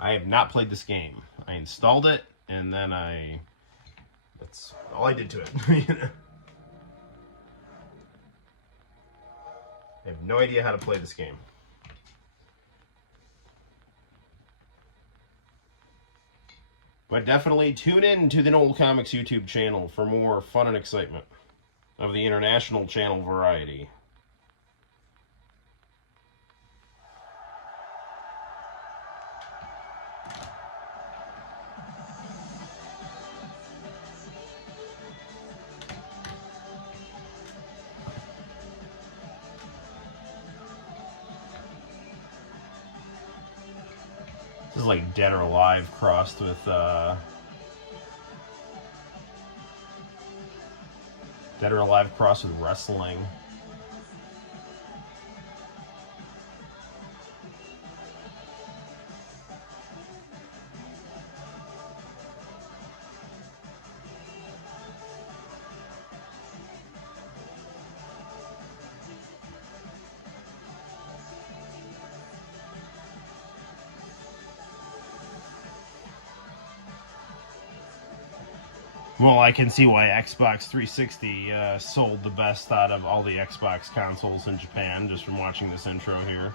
I have not played this game. I installed it, and then that's all I did to it. You know? I have no idea how to play this game. But definitely tune in to the Noel ComiX YouTube channel for more fun and excitement of the international channel variety. This is like Dead or Alive crossed with Dead or Alive crossed with wrestling. Well, I can see why Xbox 360 sold the best out of all the Xbox consoles in Japan, just from watching this intro here.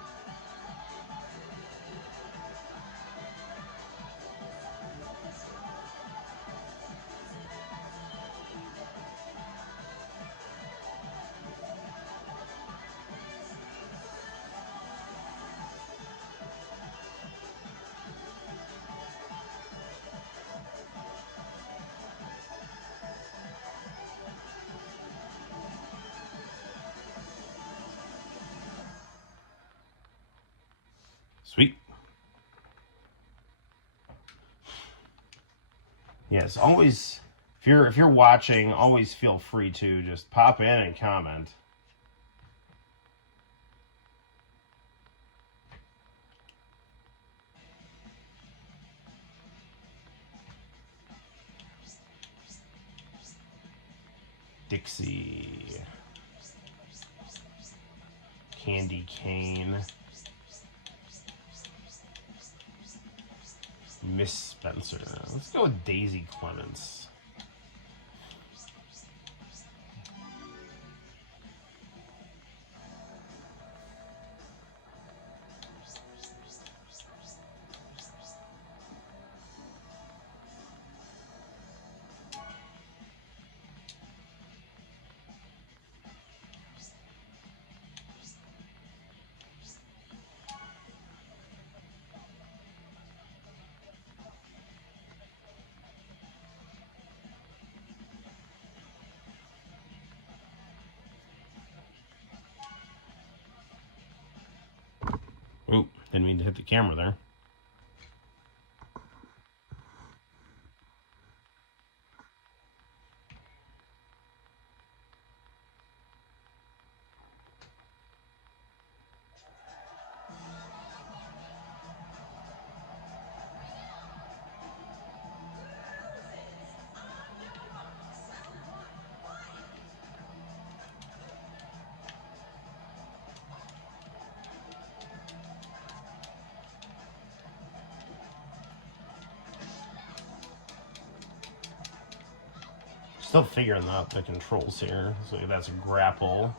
Sweet. Yes, always, if you're watching, always feel free to just pop in and comment. Dixie. Candy Cane. Miss Spencer. Let's go with Daisy Clements. Oop, didn't mean to hit the camera there. Still figuring out the controls here. So that's grapple.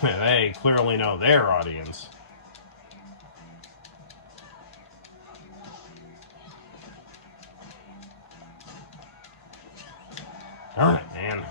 They clearly know their audience. Darn it, man.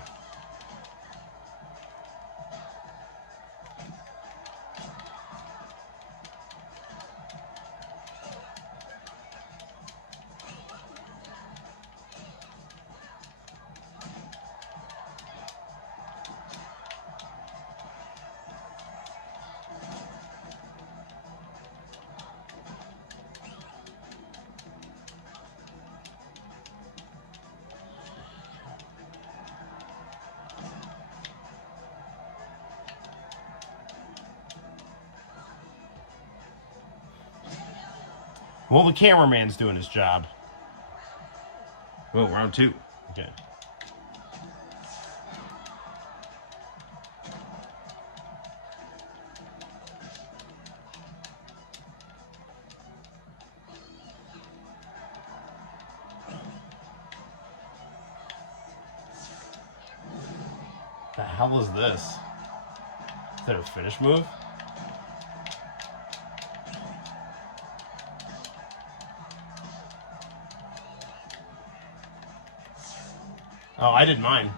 Well, the cameraman's doing his job. Oh, round 2. Okay. The hell is this? Is that a finish move? Oh, I did mine.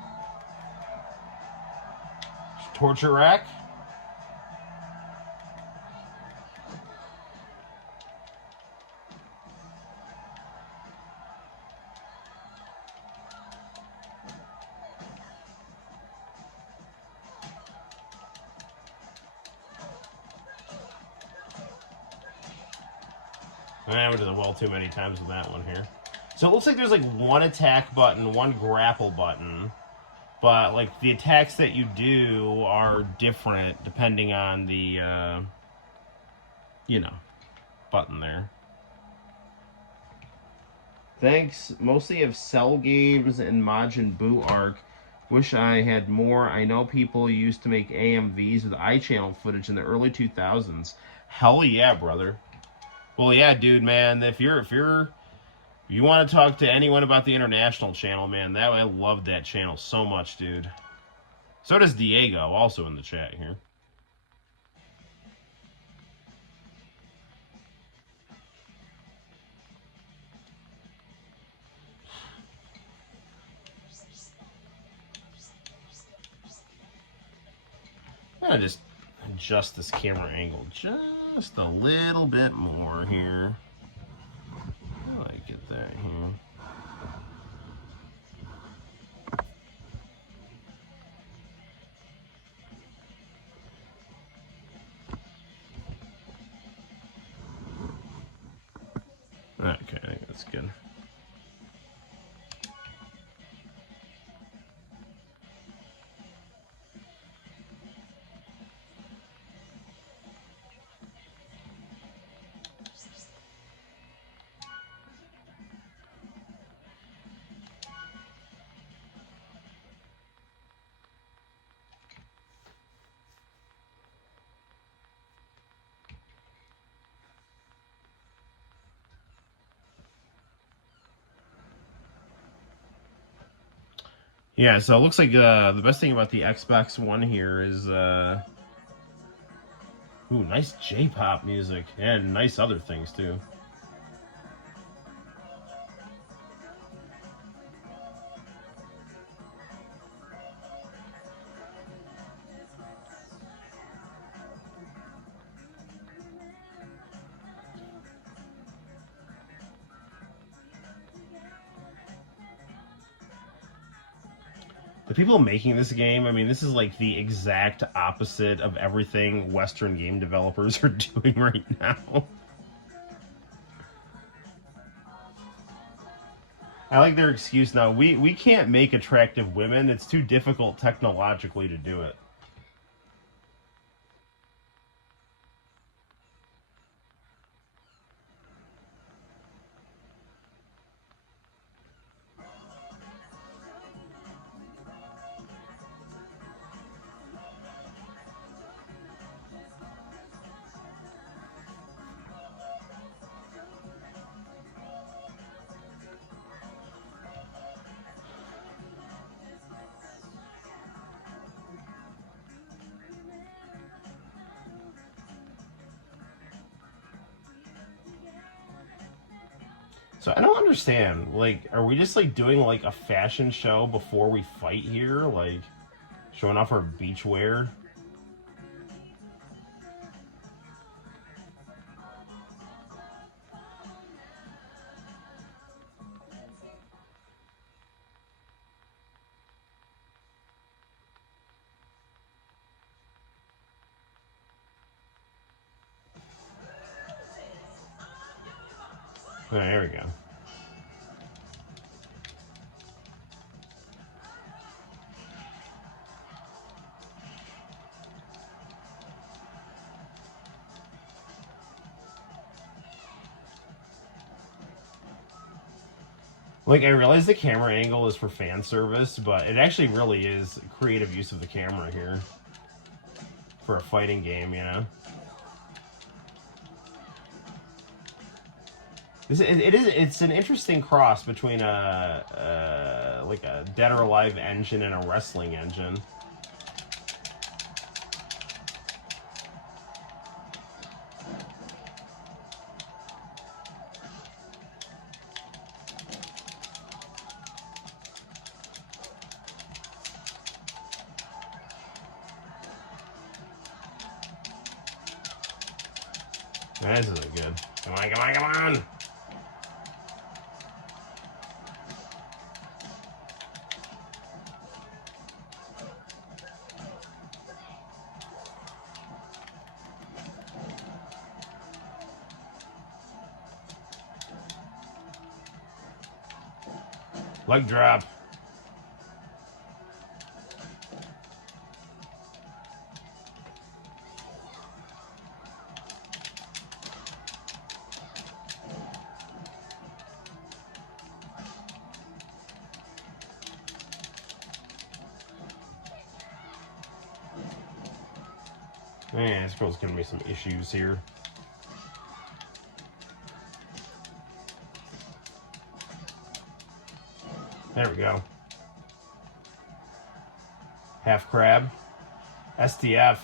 Torture rack? I went to the well too many times with that one here. So it looks like there's like one attack button, one grapple button, but like the attacks that you do are different depending on the, you know, button there. Thanks, mostly of Cell Games and Majin Buu Arc. Wish I had more. I know people used to make AMVs with iChannel footage in the early 2000s. Hell yeah, brother. Well, yeah, dude, man. If you want to talk to anyone about the international channel, man, I love that channel so much, dude. So does Diego, also in the chat here. I'm gonna just adjust this camera angle just a little bit more here. How do I get that here? Okay, I think that's good. Yeah, so it looks like the best thing about the Xbox One here is, ooh, nice J-pop music, and nice other things, too. The people making this game, I mean, this is like the exact opposite of everything Western game developers are doing right now. I like their excuse now. We can't make attractive women. It's too difficult technologically to do it. So I don't understand. Like, are we just like doing like a fashion show before we fight here? Like, showing off our beach wear? Oh, there we go. Like, I realize the camera angle is for fan service, but it actually really is creative use of the camera here for a fighting game, you know? It's an interesting cross between like a Dead or Alive engine and a wrestling engine. This isn't good. Come on, come on, come on! Leg drop. Man, this girl's giving me some issues here. There we go. Half crab. STF.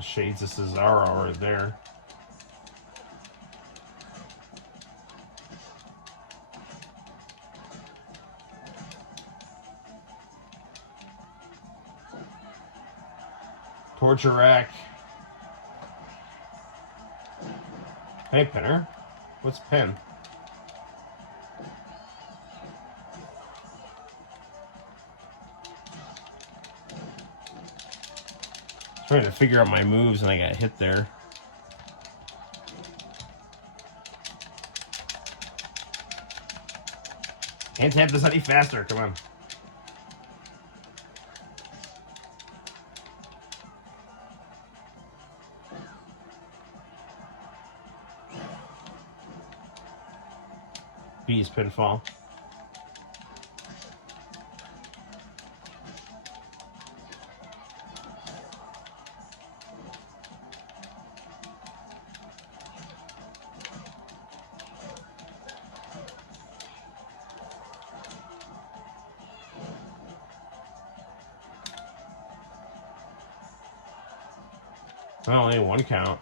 Shades of Cesaro right there. Torture rack. Hey, pinner. What's pin? Trying to figure out my moves and I got hit there. Can't tap this any faster. Come on. B's pinfall. Only one count.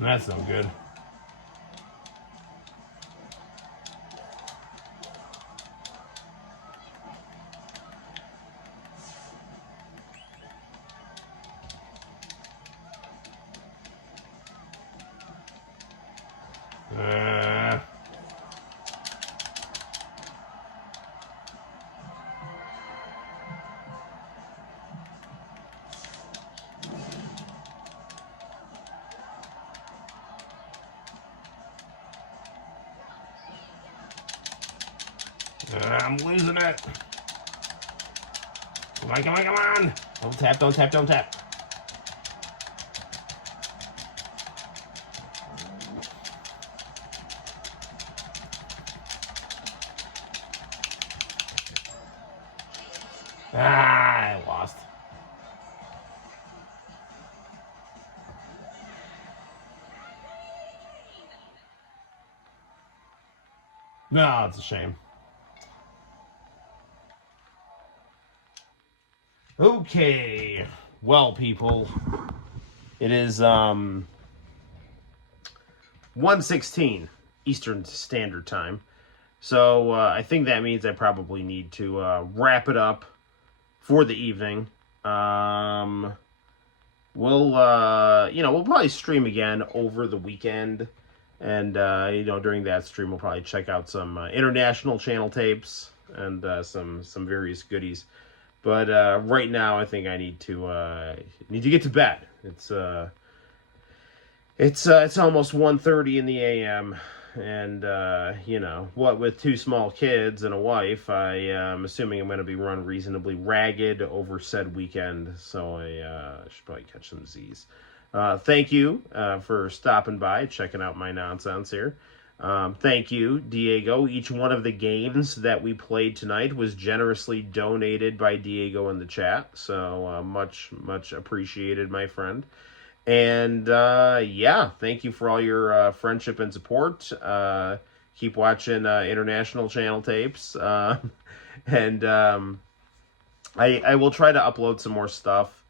That's no good. I'm losing it. Come on, come on, come on. Don't tap, don't tap, don't tap. I lost. No, it's a shame. Okay. Well, people, it is 1:16 Eastern Standard Time. So I think that means I probably need to wrap it up for the evening. We'll probably stream again over the weekend, and during that stream we'll probably check out some international channel tapes and some various goodies. But right now I think I need to get to bed. It's almost 1:30 in the a.m. And, what with 2 small kids and a wife, I'm assuming I'm going to be run reasonably ragged over said weekend, so I should probably catch some Z's. Thank you for stopping by, checking out my nonsense here. Thank you, Diego. Each one of the games that we played tonight was generously donated by Diego in the chat, so much appreciated, my friend. And, thank you for all your friendship and support. Keep watching international channel tapes. I will try to upload some more stuff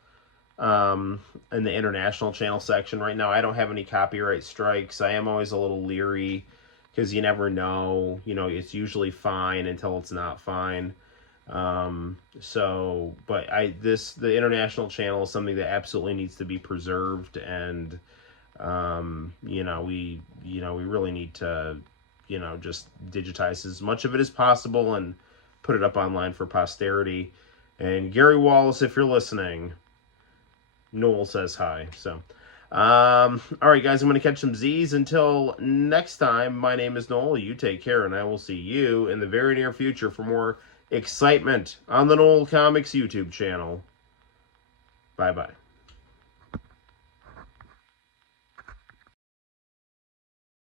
in the international channel section. Right now, I don't have any copyright strikes. I am always a little leery because you never know. It's usually fine until it's not fine. The international channel is something that absolutely needs to be preserved, and we really need to just digitize as much of it as possible and put it up online for posterity. And Gary Wallace, if you're listening, Noel says hi. So all right, guys, I'm gonna catch some Z's. Until next time, my name is Noel. You take care, and I will see you in the very near future for more excitement on the Noel ComiX YouTube channel. Bye-bye.